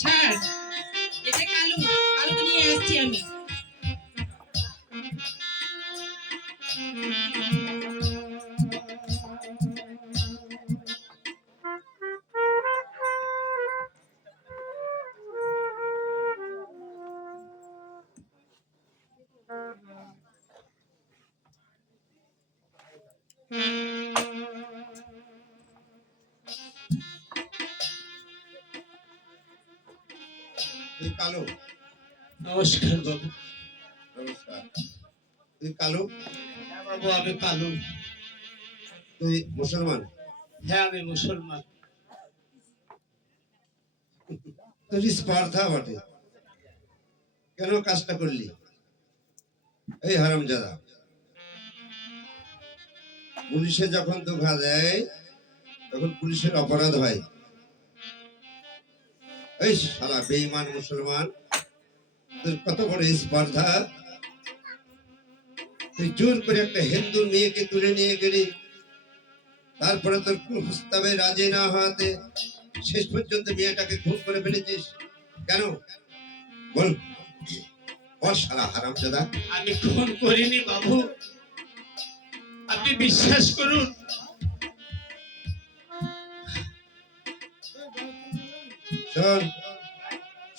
স্যার, এটা কালু, কালুকে নিয়ে আসছি আমি। তুই কালু? নমস্কার বাবু। নমস্কার। তুই কালু? হ্যাঁ বাবু, আমি কালু। তুই মুসলমান? হ্যাঁ, আমি মুসলমান। তোর স্পর্ধা বটে, কেন কাজটা করলি? এই হারামজাদা, পুলিশে যখন ধোঁকা দেয় তখন পুলিশের অপরাধ হয়। এই শালা বেঈমান মুসলমান, তোর কত বড় স্পর্ধা! তুই জোর করে একটা হিন্দু মেয়েকে তুলে নিয়ে গেলি, তারপরে তোর প্রস্তাবে রাজি না হওয়াতে শেষ পর্যন্ত মেয়েটাকে খুন করে ফেলেছিস। কেন বল, বল শালা হারামজাদা। আমি খুন করিনি বাবু, আপনি বিশ্বাস করুন। শোন,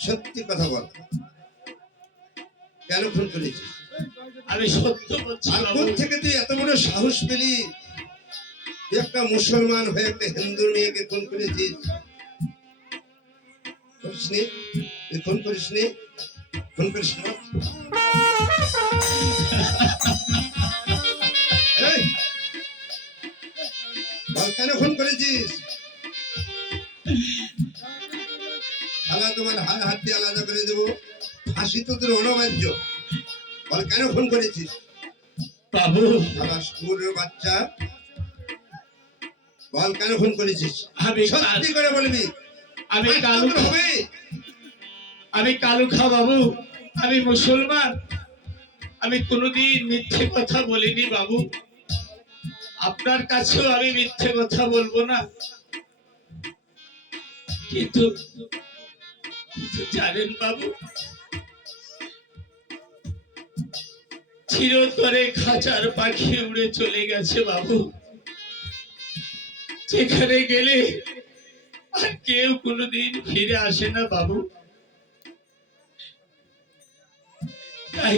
সত্যি কথা বল, কেন খুন করেছিস? আমি সত্য বলছি আর বাবু। কোথা থেকে তুই এত বড় সাহস পেলি? তুই একটা মুসলমান হয়ে একটা হিন্দু মেয়েকে খুন করেছিস? করিসনি? তুই খুন করিসনি? খুন করিস না? এই, বল কেন খুন করেছিস? শালা তোমার হাড় হাড্ডি আলাদা করে দেবো, ফাঁসি তো তোর অনবার্য। বল কেন খুন করেছিস? বাবু, শালা স্কুলের বাচ্চা, বল কেন খুন করেছিস? আমি সত্যি করে বলবি। আমি আজ কালু তোর হবে। আমি কালু খা বাবু, আমি মুসলমান। আমি কোনোদিন মিথ্যে কথা বলিনি বাবু, আপনার কাছেও আমি মিথ্যে কথা বলবো না। কিন্তু জানেন বাবু, চিরতরে খাঁচার পাখি উড়ে চলে গেছে বাবু। যেখানে গেলে আর কেউ কোনোদিন ফিরে আসে না বাবু। তাই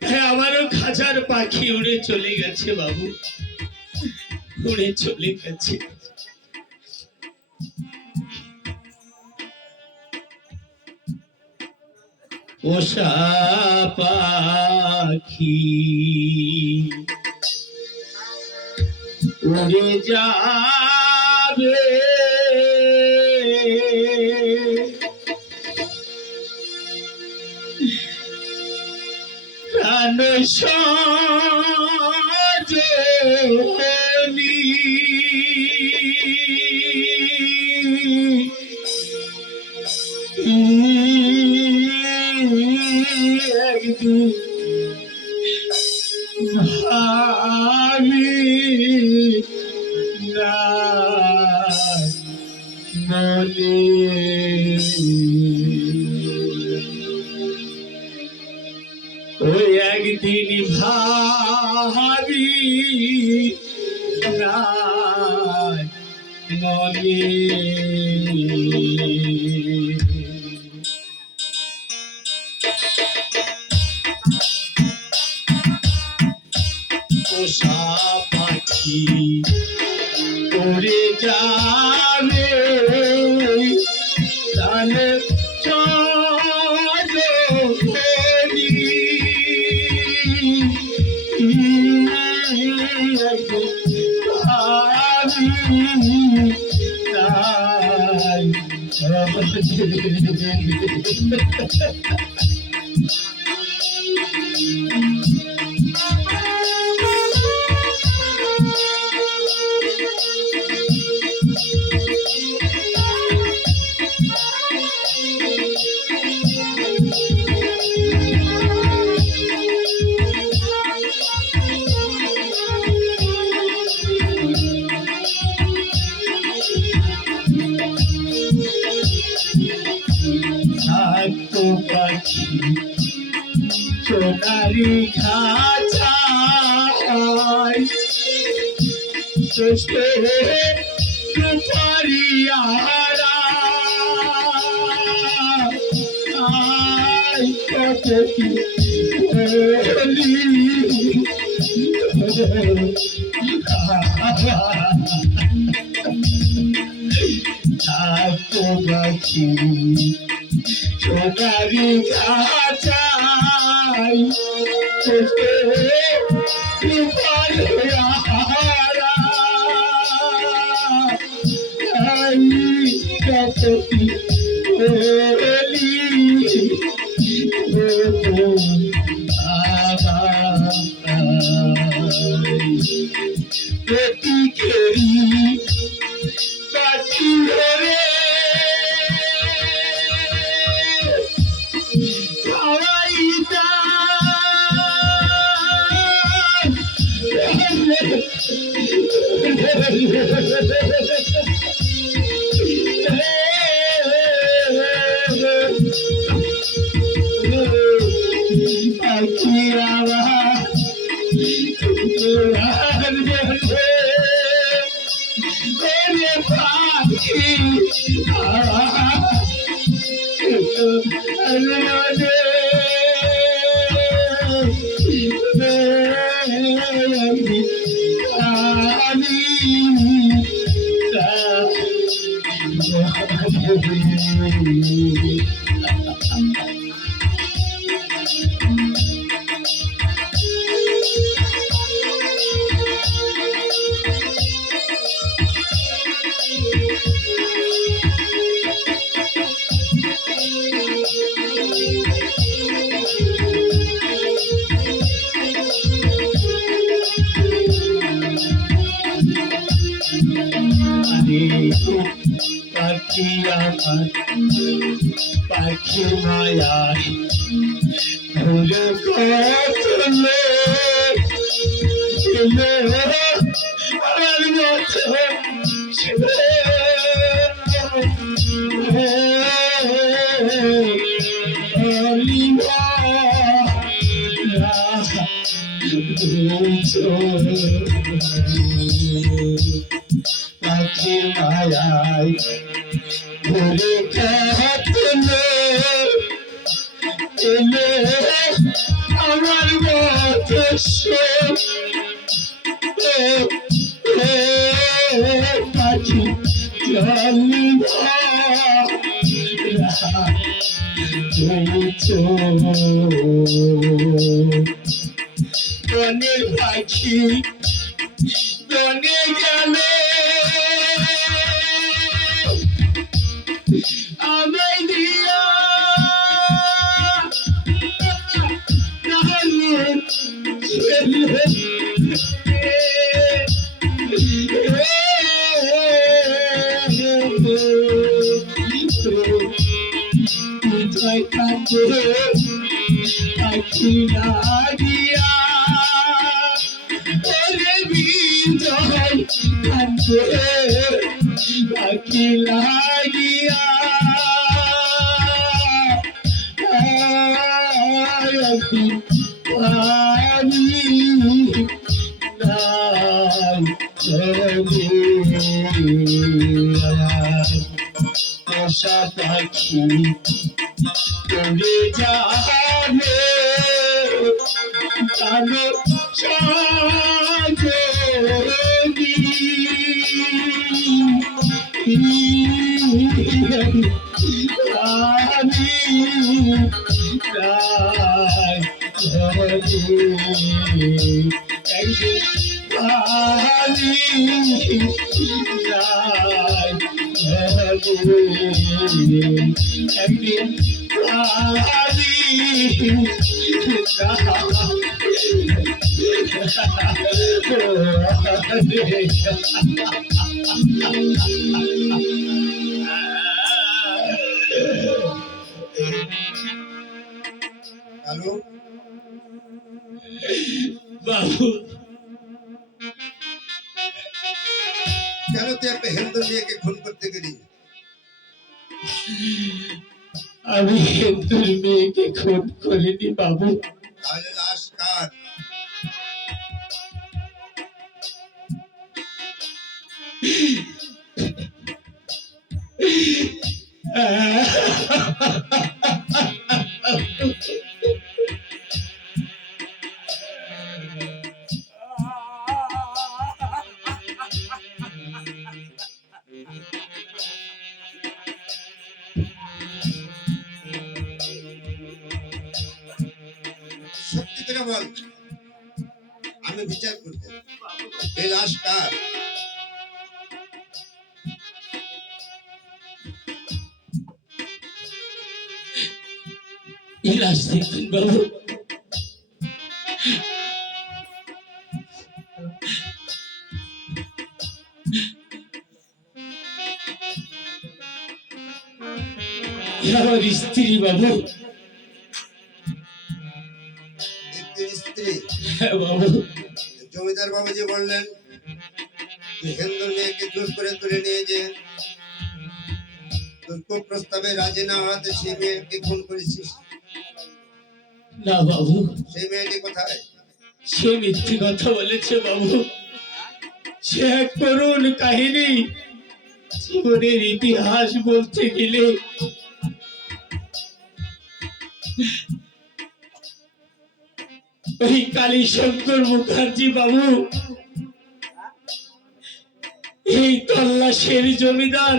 তাই আমারও খাঁচার পাখি উড়ে চলে গেছে বাবু, উড়ে চলে গেছে। পোষা পাখি উড়ে যাবে, প্রাণ সজনী একদিন ভাবি না মনে, ওই একদিন ভাবি না মনে। পোষা পাখি উড়ে যাবে, তাহলে থাকতো পাখি সোনারি খাঁচায়, পারিয়ারা কত কি থাকতো পাখি সোনারি খাঁচায়, পারিয়ারা কত কি প্রতীকেরি পাখি রে খাওয়াই পাখি আবার পাখি পাখি আমার পাখি মায়ায় ভুলে কত আমার মতো পাখি মায়ায় ঘুরে কাটলো এলো আমার মতো পাখি বনের পাখি বনে গেল আমায় দিয়া কোথায় কাঁদে পাখি লাগিয়া ওরে বিজয় কাঁদে পাখি লাগিয়া আশা পাখি চলে যাবে কালো সাগরী একদিন হ্যালো বাবু কেন তুই একটা হিন্দু মেয়েকে খুন করতে গেলি? আমি হিন্দুর মেয়েকে খুন করিনি বাবু। তাহলে লাশ কার? সত্যি করে বল, আমি বিচার করবো এই লাশ কার। এই লাশ দেখুন বাবু, আমার স্ত্রী বাবু। স্ত্রী? হ্যাঁ বাবু। জমিদার বাবু যে বললেন তুই হিন্দু মেয়েকে জোর করে তুলে নিয়ে যে তোর প্রস্তাবে রাজি না হওয়াতে সেই মেয়েকে খুন করেছিস। না বাবু, সেই মেয়েটি কোথায়? সে মিথ্যে কথা বলেছে বাবু। সে এক করুণ কাহিনী। জীবনের ইতিহাস বলতে গেলে ওই কালীশঙ্কর মুখার্জি বাবু এই তল্লাশের জমিদার।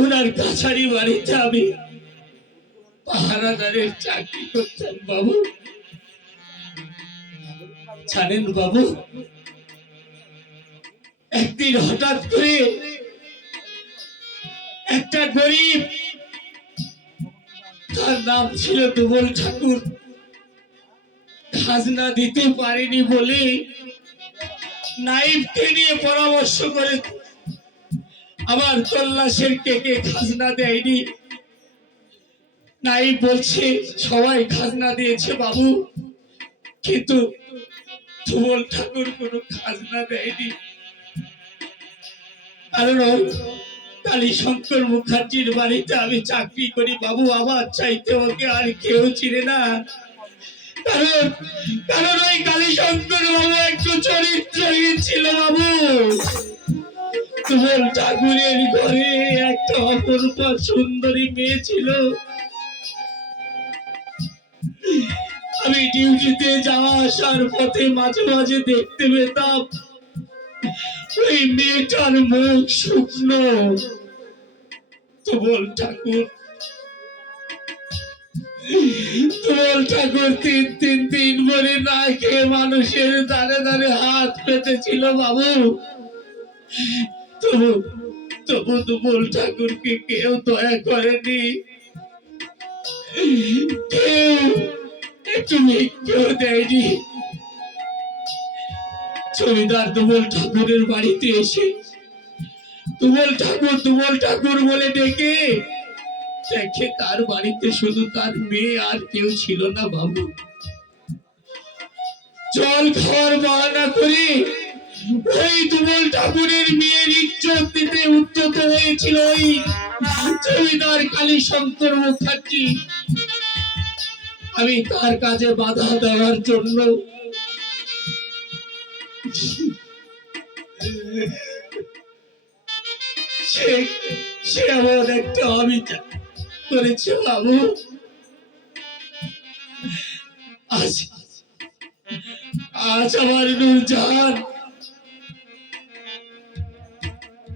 ওনার কাছারি বাড়িতে আমি পাহারাদারের চাকরি করতাম বাবু। জানেন বাবু, একদিন হঠাৎ করে একটা গরিব, তার নাম ছিল দুবল ঠাকুর, খাজনা দিতে পারেনি বলে নাইবকে নিয়ে পরামর্শ করে আমার তল্লাশের কেকে খাজনা দেয়নি। নাইব বলছে সবাই খাজনা দিয়েছে বাবু, কিন্তু দুবল ঠাকুর কোনো খাজনা দেয়নি। কারণ কালীশঙ্কর মুখার্জির বাড়িতে আমি চাকরি করি বাবু। আমার চাইতে ওকে আর কেউ চিনে না। কারণ কারণ ওই কালীশঙ্কর বাবু একটু চরিত্রহীন ছিল বাবু। তোমার ঠাকুরের ঘরে একটা অপরূপা সুন্দরী মেয়ে ছিল। আমি ডিউটিতে যাওয়া আসার পথে মাঝে মাঝে দেখতে পেতাম ওই মেয়েটার মুখ শুকনো। তুমল ঠাকুর তিন ভরে না খেয়ে মানুষের দাঁড়ে দাঁড়ে হাত পেতেছিল বাবু। তবু তবু তুমল ঠাকুরকে কেউ দয়া করেনি, কেউ একটু কেউ দেয়নি। জমিদার তুমল ঠাকুরের বাড়িতে এসে তুমল ঠাকুর বলে ডেকে দেখে তার বাড়িতে শুধু তার মেয়ে, আর কেউ ছিল না বাবু। জল খাওয়ার বাহানা করে ওই তুমল ঠাকুরের মেয়ের ইজ্জত দিতে উদ্যত হয়েছিল ওই জমিদার কালীশঙ্কর মুখার্জি। আমি তার কাজে বাধা দেওয়ার জন্য সে এমন একটা অবিচার করেছে বাবু। আজ আমার নূরজাহান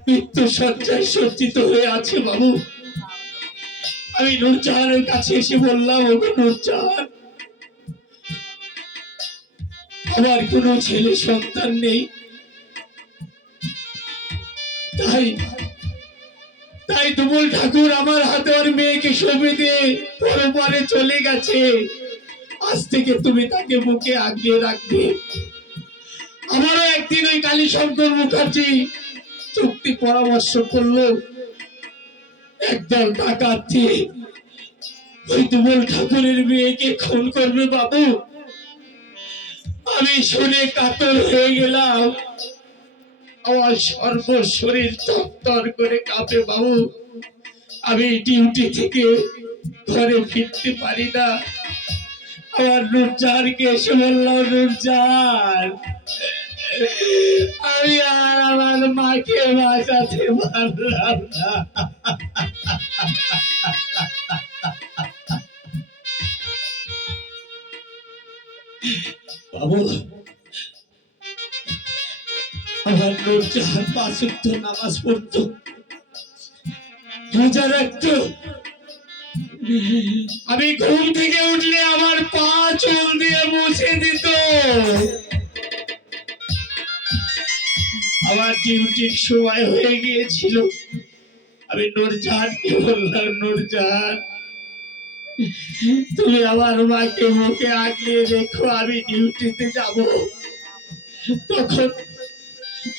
মৃত্যু শয্যায় সজ্জিত হয়ে আছে বাবু। আমি নূরজাহানের কাছে এসে বললাম, ওগো নূরজাহান, আমার কোনো ছেলে সন্তান নেই, তাই তুমল ঠাকুর আমার হাতে ওর মেয়েকে সঁপে দিয়ে পরপারে চলে গেছে। আজ থেকে তুমি তাকে বুকে আগলে রাখবে। আমারও একদিন ওই কালীশঙ্কর মুখার্জি চুক্তি পরামর্শ করলো, একদল ডাকাত দিয়ে ওই তুমল ঠাকুরের মেয়েকে খুন করবে বাবু। আমি শুনে কাতর হয়ে গেলাম, আমার সর্বশরীর থরথর করে কাঁপে বাবু। আমি ডিউটি থেকে ঘরে ফিরতে পারি না। আমার নূরজাহানকে এসে বললাম, নূরজাহান, আমি আর আমার মাকে বাঁচাতে পারলাম না। বাবু, আমার নূরজাহান 5 ওয়াক্ত নামাজ পড়তো, রোজা রাখতো। আমি ঘুম থেকে উঠলে আমার পা চুল দিয়ে মুছে দিত। আমার ডিউটির সময় হয়ে গিয়েছিল। আমি নূরজাহানকে বললাম, নূরজাহান, তুমি আমার মাকে মুখে আগলে রেখো, আমি ডিউটিতে যাব।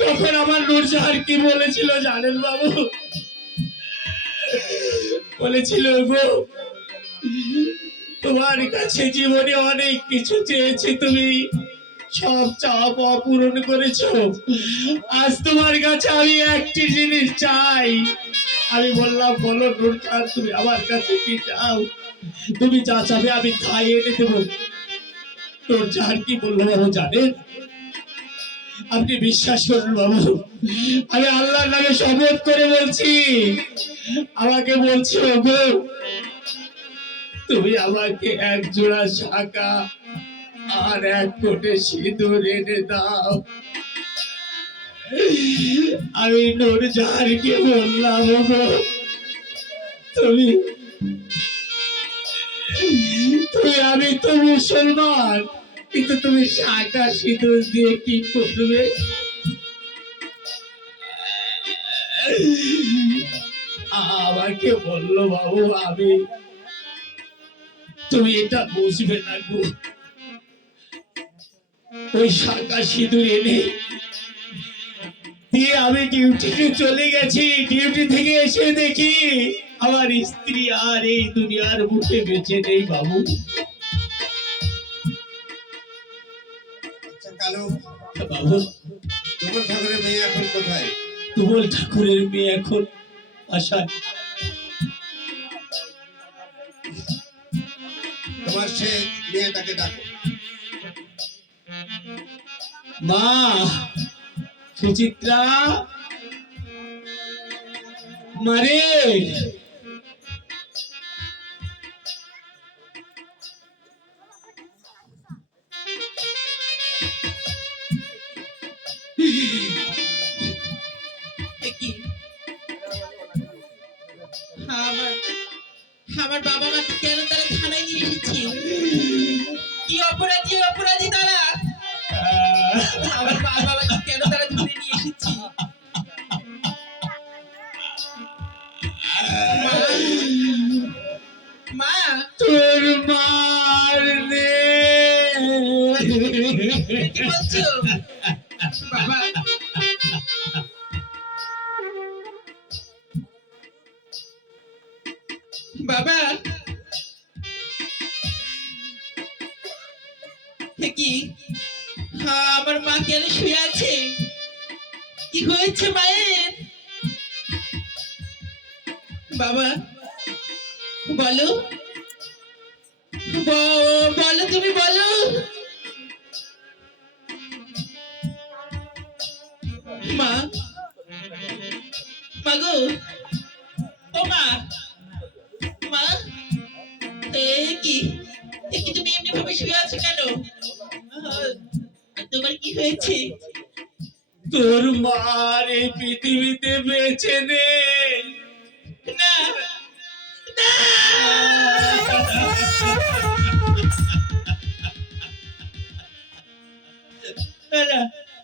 তখন আমার নূরজাহান কি বলেছিল জানেন বাবু? বলেছিল, গো, তোমার কাছে জীবনে অনেক কিছু চেয়েছি, তুমি সব চাওয়া পাওয়া পূরণ করেছো। আজ তোমার কাছে আমি একটি জিনিস চাই। আমি বললাম, বলো নূরজাহান, তুমি আমার কাছে কি চাও? তুমি যা চাবে আমি তাই এনে দেবো। নূরজাহান কি বললো বাবু জানেন? আপনি বিশ্বাস করুন বাবু, আমি আল্লাহর নামে শপথ করে বলছি, আমাকে বলছি, ওগো, তুমি আমাকে 1 জোড়া শাঁখা আর 1 কোটে সিঁদুর এনে দাও। আমি নূরজাহানকে বললাম, ওগো, আমি তো মুসলমান, কিন্তু তুমি শাঁখা সিঁদুর দিয়ে কি করবে? আমাকে বললো, বাবু, তুমি এটা বুঝবে না গো। ওই শাঁখা সিঁদুর এনে দিয়ে আমি ডিউটিতে চলে গেছি। ডিউটি থেকে এসে দেখি আমার স্ত্রী আর এই দুনিয়ার বুকে বেঁচে নেই বাবু। কালু, বাবু, তুমল ঠাকুরের মেয়ে এখন কোথায়? তুমল ঠাকুরের মেয়ে এখন আসার। তোমার সে মেয়েটাকে ডাকো। মা সুচিত্রা, মারে এ কি আমার আমার বাবা মাকে কেন তারা থানায় নিয়ে এসেছে? কি অপরাধী অপরাধী তারা? আমার বাবা মাকে কেন তারা ধরে নিয়ে এসেছে? মা, তোর মার কি বলছো বাবা? বাবা, এ কি আমার মা কেন শুয়ে আছে? কি হয়েছে মায়ের? বাবা বলো, বলো, তুমি বলো। মা, মাগো, ও মা, মা, এ কি তুমি এমনি ভাবে শুয়ে আছো কেন? তোমার কি হয়েছে? তোর মার এই পৃথিবীতে বেঁচে নেই। না,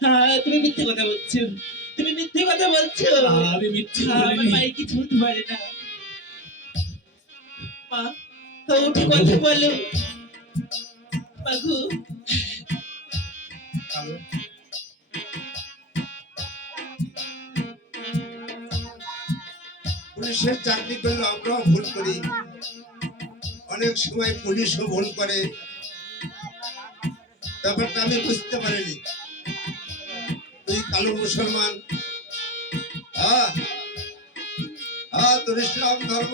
না! তুমি মিথ্যে কথা বলছো, তুমি মিথ্যে কথা বলছো। আমি মিথ্যে আমার বলিনি। মায়ের কিছু হতে পারে না। মা, উঠে কথা বলো। মাগু, পুলিশের চাকরি করলে আমরাও ভুল করি, অনেক সময় পুলিশও ভুল করে। ব্যাপারটা আমি বুঝতে পারিনি। তুই কালো মুসলমান, তোর ইসলাম ধর্ম,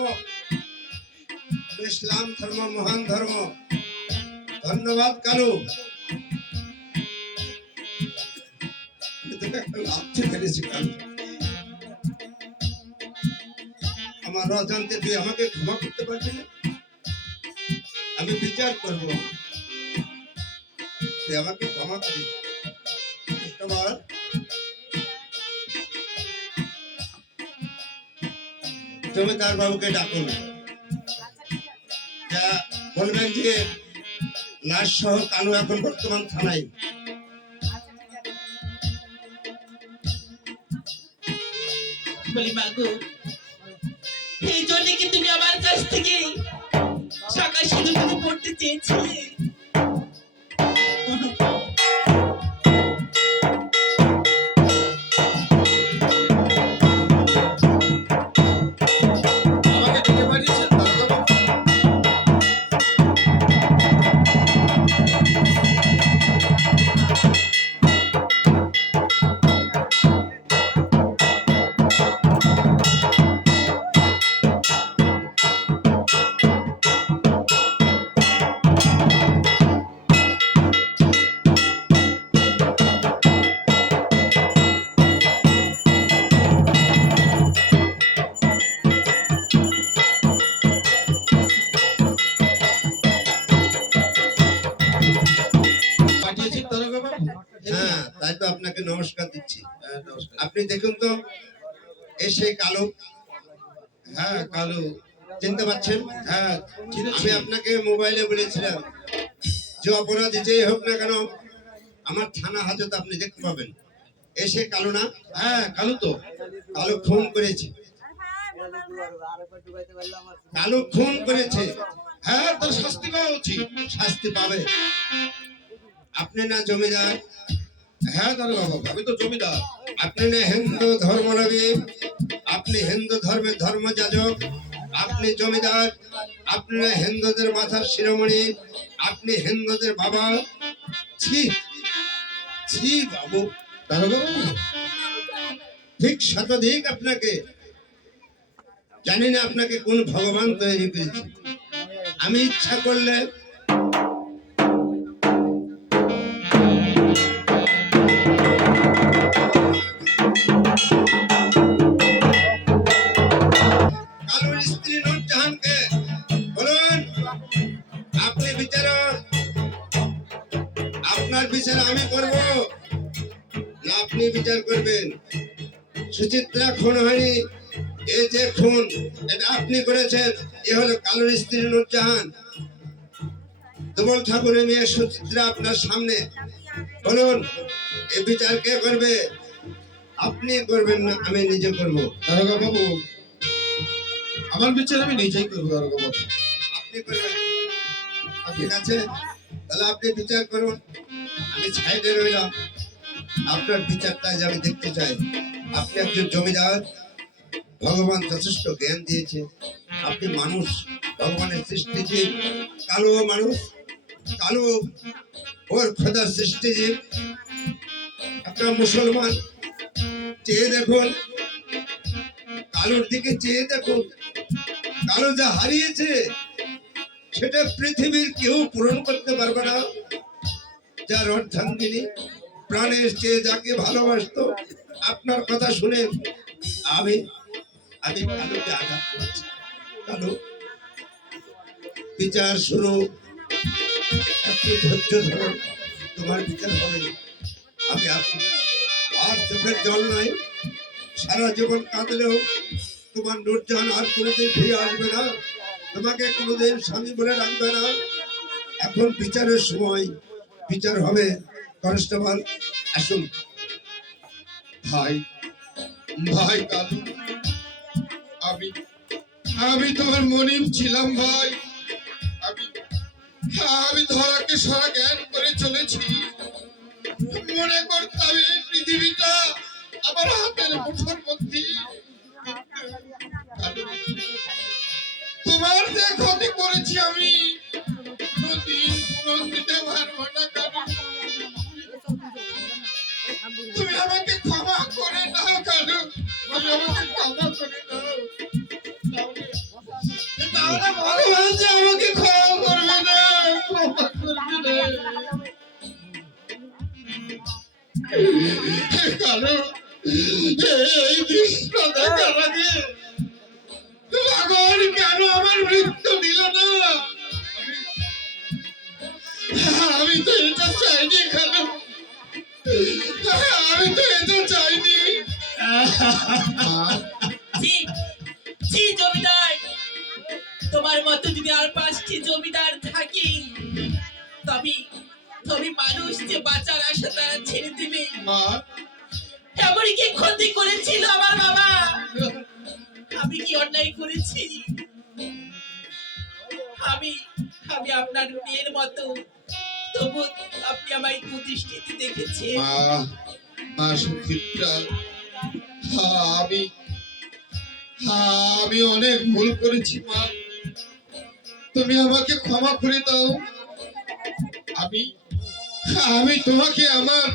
ইসলাম ধর্ম মহান ধর্ম। ধন্যবাদ কালু, আমি তোকে একটা লাথি ফেলেছি কালু। আমার অজান্তে তুই আমাকে ক্ষমা করতে পারবি না? আমি বিচার করব, তুই আমাকে ক্ষমা করি। তোমার জমিদার বাবুকে ডাকুন, যা বলবেন যে লাশ সহ কালু এখন বর্তমান থানায়। বলি মাগো, এই জন্য কি তুমি আমার কাছ থেকে সকাল সিঁদুর পড়তে চেয়েছিলে? আমাকে ডেকে পাঠিয়েছেন দারোগা বাবু? পাঠিয়েছেন দারোগা বাবু? হ্যাঁ, তাই তো আপনাকে নমস্কার দিচ্ছি। আপনি দেখুন তো, এসে কালু। হ্যাঁ কালু, চিনতে পারছেন? হ্যাঁ, আমি আপনাকে মোবাইলে বলেছিলাম যে অপরাধী যেই হোক না কেন আমার থানা হাজত আপনি দেখতে পাবেন। এসে কালু না? হ্যাঁ কালু তো। কালু খুন করেছে, কালু খুন করেছে। হ্যাঁ, তার শাস্তি পাওয়া উচিত। শাস্তি পাবে। আপনি না জমিদার? হ্যাঁ দারোগা বাবু, আমি তো জমিদার। আপনি না হিন্দু ধর্মনবী, আপনি হিন্দু ধর্মের ধর্মযাজক, আপনি জমিদার, আপনি না হিন্দুদের মাথার শিরোমণি, আপনি হিন্দুদের বাবা। ছি ছি বাবু, দারোগা বাবু, ঠিক শতাধিক আপনাকে। জানি না আপনাকে কোন ভগবান তৈরি করেছে। আমি ইচ্ছা করলে বিচার করবেন। সুচিত্রা খুন হয়নি, এই যে খুন এটা আপনি করেছেন। এ হলো কালোর স্ত্রী নূরজাহান। ধবল ঠাকুরের মেয়ে সুচিত্রা আপনার সামনে। বলুন এই বিচার কে করবে? আপনি করবেন না, আমি নিজে করব। দারোগা বাবু, আমার বিচার আমি নিজেই করবো দারোগা বাবু। আপনি করবেন? ঠিক আছে, তাহলে আপনি বিচার করুন, আমি সাইডে রইলাম। আপনার বিচারটা আজ আমি দেখতে চাই। আপনি একজন জমিদার, ভগবান যথেষ্ট জ্ঞান দিয়েছে। আপনি মানুষ, ভগবানের সৃষ্টি জীব, কালো মানুষ, কালো ওর খোদার সৃষ্টি জীব। একটা মুসলমান, চেয়ে দেখুন কালোর দিকে, চেয়ে দেখুন কালো যা হারিয়েছে সেটা পৃথিবীর কেউ পূরণ করতে পারবে না। যার অর্ধাঙ্গিনী প্রাণের চেয়ে যাকে ভালোবাসতো, আপনার কথা শুনে আমি আমি কালোকে আঘাত করেছি। কালো, বিচার শুরু, একটু ধৈর্য ধরো, তোমার বিচার হবে। আমি আপনি আর চোখের জল নাই, সারা জীবন কাঁদলেও তোমার নূরজাহান আর কোনোদিন ফিরে আসবে না, তোমাকে কোনোদিন স্বামী বলে রাখবে না। এখন বিচারের সময়, বিচার হবে। কনস্টেবল আসুন। ভাই, ভাই কালু, আমি আমি তোমার মনিব ছিলাম ভাই। আমি আমি ধরাকে সারা জ্ঞান করে চলেছি। মনে করতাম এই পৃথিবীটা আমার হাতের মুঠোর মধ্যে। তোমার যে ক্ষতি করেছি আমি কোনোদিন পূরণ দিতে পারবো না কালু। তুমি আমাকে ক্ষমা করে দাও কালু, তুমি আমাকে ক্ষমা করে দাও। তাহলে ভগবান যে আমাকে ক্ষমা করবে না, ক্ষমা করবে না। কালু, এই দৃশ্য দেখার আগে ভগবান কেন আমার মৃত্যু দিল না? আমি তো এটা চাইনি কালু, আমি তো এটা চাইনি। জি জি জমিদার, তোমার মতো যদি আর 5টি জমিদার থাকি তবে তবে মানুষ যে বাঁচার আশাটা ছেড়ে দিবে। মা, এমনই কি ক্ষতি করেছিল আমার বাবা? আমি কি অন্যায় করেছি? আমি আমি আপনার মেয়ের মতো, তবু আপনি আমায় কুদৃষ্টিতে দেখেছেন। মা সুচিত্রা, আমি আমি অনেক ভুল করেছি মা, তুমি আমাকে ক্ষমা করে দাও। আমি আমি তোমাকে আমার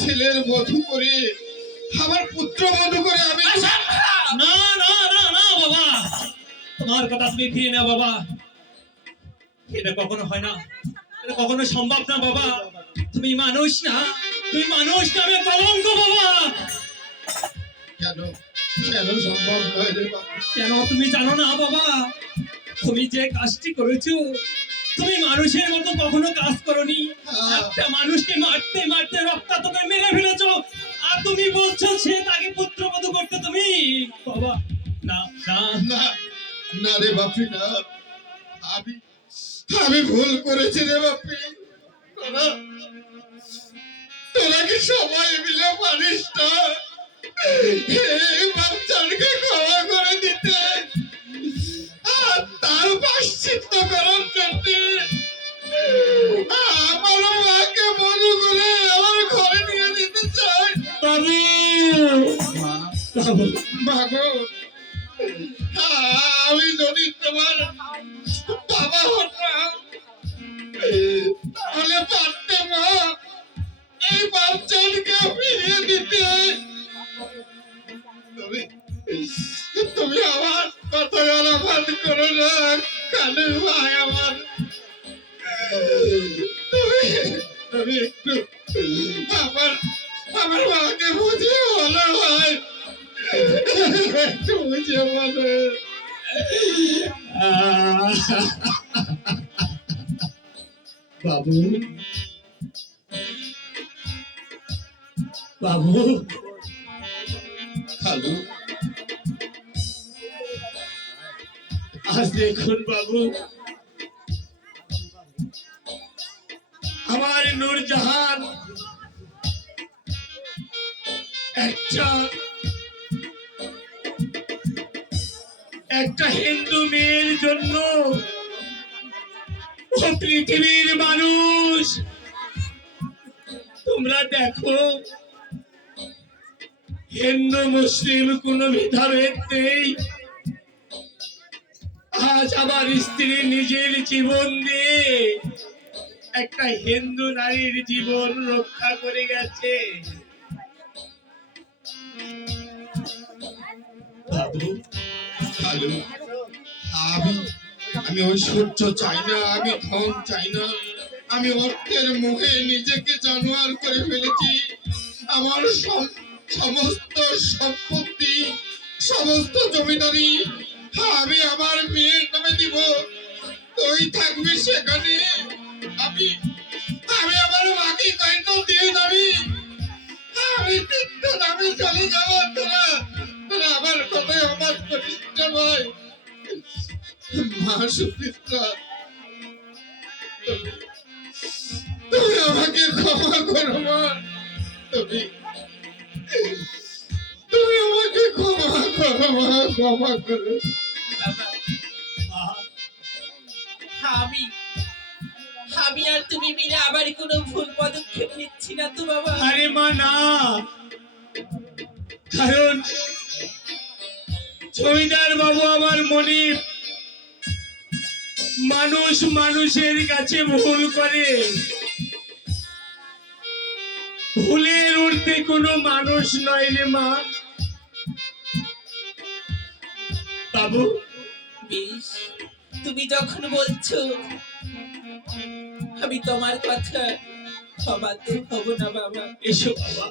ছেলের বধূ করে, আমার পুত্র বধূ করে আমি। না না না না বাবা, তোমার কথা তুমি ফিরে নাও বাবা। এটা কখনো হয় না, এটা কখনো সম্ভব না বাবা। তুমি মানুষ না, তুমি মানুষ নামে কলঙ্ক বাবা। কেন কেন সম্ভব নয় রে বাবা? কেন তুমি জানো না বাবা? তুমি যে কাজটি করেছো, তুমি মানুষের মতো কখনো কাজ করনি। একটা মানুষকে মারতে মারতে রক্তাক্ত করে মেরে ফেলেছো, আর তুমি বলছো সে তাকে পুত্রবধূ করতে। তুমি বাবা, না না না না রে বাপি, না, আমি আমি ভুল করেছি রে বাপি। তোরা কি সবাই মিলে পারিস না এই বাচ্চাকে ক্ষমা করে দিতে, আর তার প্রায়শ্চিত্ত করার জন্য আমার মাকে বন্ধু করে আমার ঘরে নিয়ে যেতে চাই? মা গো, আমি যদি তোমার বাবা হতাম তাহলে পারতে মা এই বাচ্চাকে ফিরিয়ে দিতে। তুমি আমার কথা গালাবাদ করো না কালু ভাই। আমার তুমি একটু আমার মাকে বুঝিয়ে বলো ভাই, একটু বুঝিয়ে বলো। বাবু, বাবু, কালু আজ দেখুন বাবু, আমার নূরজাহান একটা হিন্দু মেয়ের জন্য ও পৃথিবীর মানুষ, তোমরা দেখো হিন্দু মুসলিম কোনো ভেদাভেদ নেই। আজ আমার স্ত্রী নিজের জীবন দিয়ে একটা হিন্দু নারীর জীবন রক্ষা করে গেছে। বাবু, কালু আমি আমি ঐশ্বর্য চাই না, আমি ধন চাই না, আমি অর্থের মোহে নিজেকে জানোয়ার করে ফেলেছি। আমার সমস্ত সম্পত্তি, সমস্ত জমিদারি আমি আমার মেয়ের নামে দিব, তুই থাকবি সেখানে। আমি আমি আমার বাকি কয়েকটা দিয়ে যাবি, আমি তীর্থ নামে চলে যাবো। তোরা তোরা আমার কথায় আমার প্রতিষ্ঠা নয়। মা সুচিত্রা, তুমি আমাকে ক্ষমা করো মা, তুমি তুমি আমাকে ক্ষমা করো মা, ক্ষমা করো। বাবা, মা, আমি আমি আর তুমি মিলে আবার কোনো ভুল পদক্ষেপ নিচ্ছি না তো বাবা। আরে মা না, কারণ জমিদার বাবু আমার মনে মানুষ মানুষের কাছে ভুল করে, ভুলের ঊর্ধ্বে কোনো মানুষ নয় রে মা। বাবু, বেশ, তুমি যখন বলছো আমি তোমার কথা ক্ষমাতে হব না বাবা। এসো বাবা।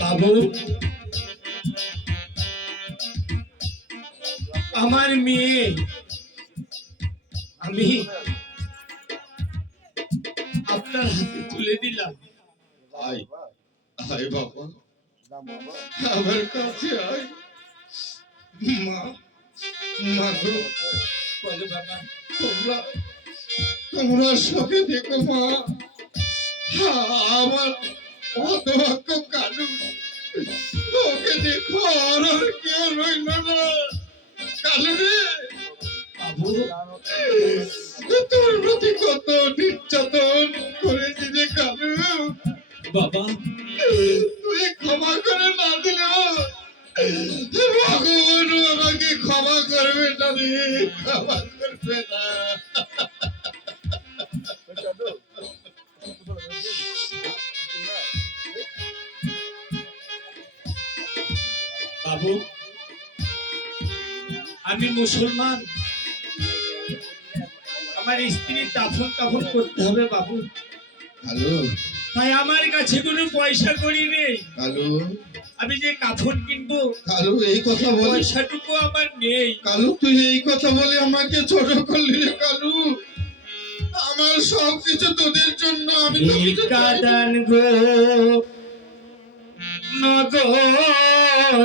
বাবু, আমার মেয়ে আমি আপনার হাতে তুলে দিলাম। আয় আয় বাবা, আমার কাছে আয়। মা, মা গো, বলো বাবা। তোমরা তোমরা সুখে দেখো মা। আমার অতভাগ্য কালু, ওকে দেখো, আর কেউ রইল না। কালু রে, বাবু, তোর প্রতি কত নির্যাতন করেছি রে কালু, বাবা, তুই ক্ষমা করে না দিলেও ভগবান আমাকে ক্ষমা করবে না রে, ক্ষমা করবে না। বাবু, আমি মুসলমান, আমার স্ত্রীর দাফন কাফন করতে হবে বাবু, কালু, তাই আমার কাছে কোনো পয়সা করি নেই। কালু, আমি যে কাফন কিনবো কালু এই কথা বলে, পয়সাটুকু আমার নেই। কালু তুই এই কথা বলে আমাকে ছোট করলি রে কালু। আমার সবকিছু তোদের জন্য, আমি তো কিছু চাই না। কাদান গো নগরবাসী,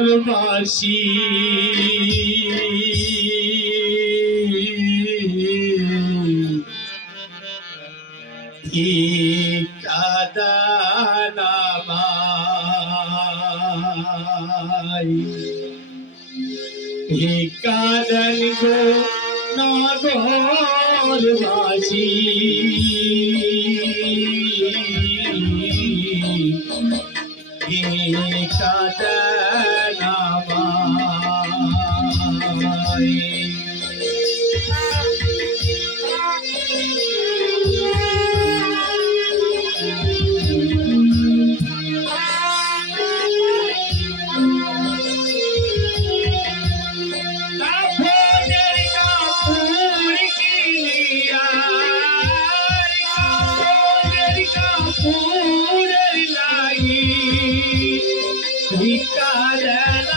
কাদান আমায়, কাদান গো নগরবাসী, কাদান আমায়। কাফনের কাপড় কিনিয়া, কাফনের কাপড়ের লাগি ঠিকাদার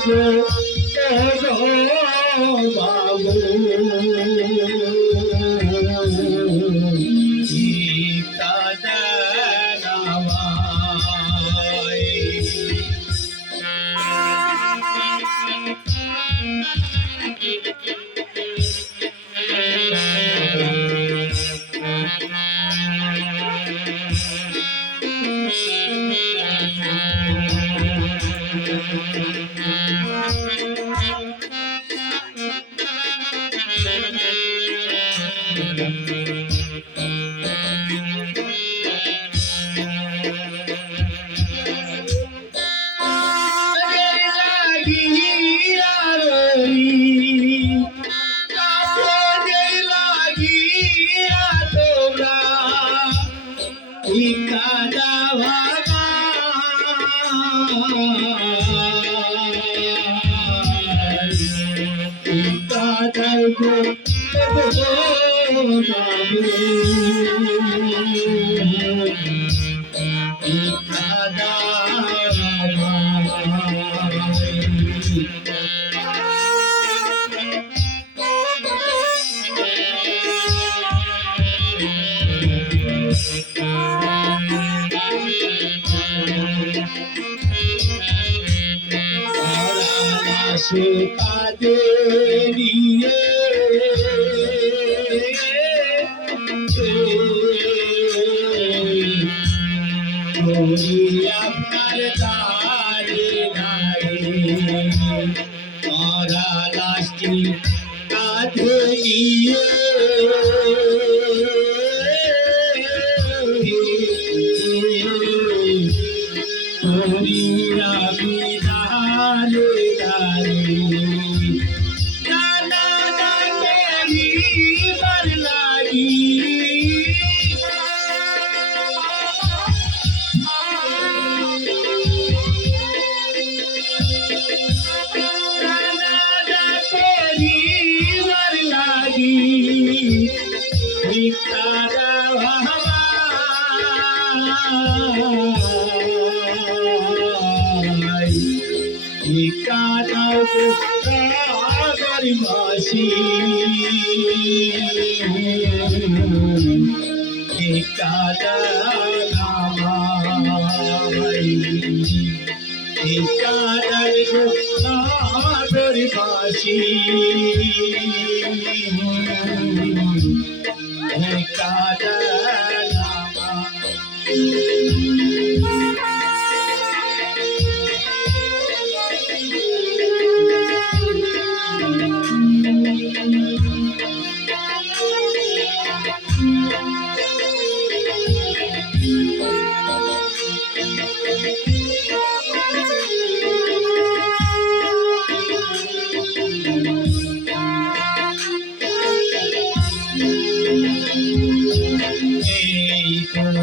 গো বাবু ঠিকাদার আমায় সে কাজে নিয়ে আপনার তারে ওরা লাশটি কাঁধে নিয়ে মাসি বাসি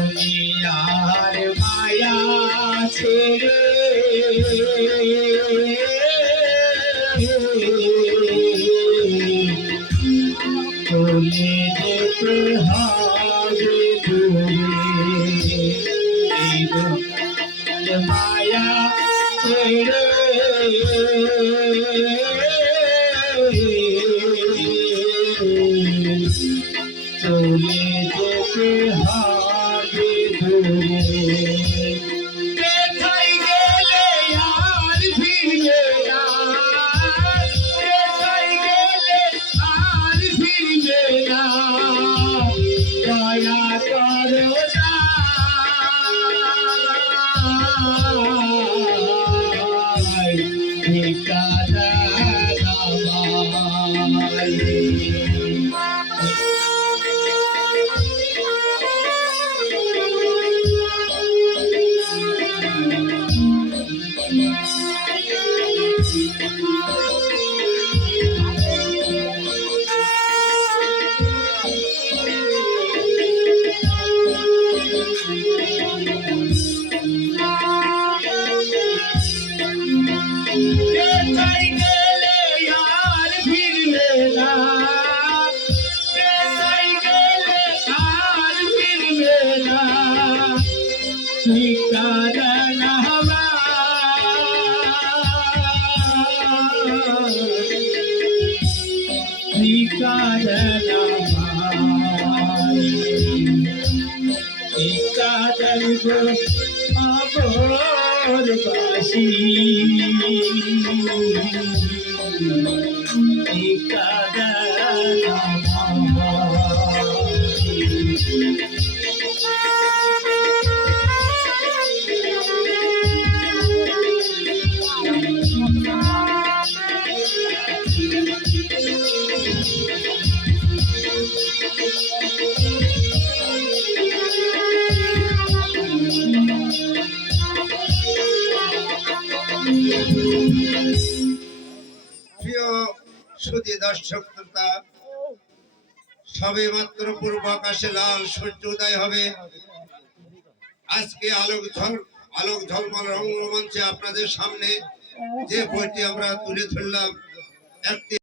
দুনিয়ার মায়া ছেড়ে চলে যেতে হবে দূরে এই মায়া ছেড়ে চলে যেতে হবে দূরে কোথায় গেলে আর ফিরে না কোথায় গেলে আর ফিরে না দয়া করো ঠিকাদার প্রিয় সুধী দর্শক শ্রোতা, সবে মাত্র পূর্ব আকাশে লাল সূর্য উদয় হবে। আজকে আলোক ঝলমল রঙ্গমঞ্চে আপনাদের সামনে যে বইটি আমরা তুলে ধরলাম, একটি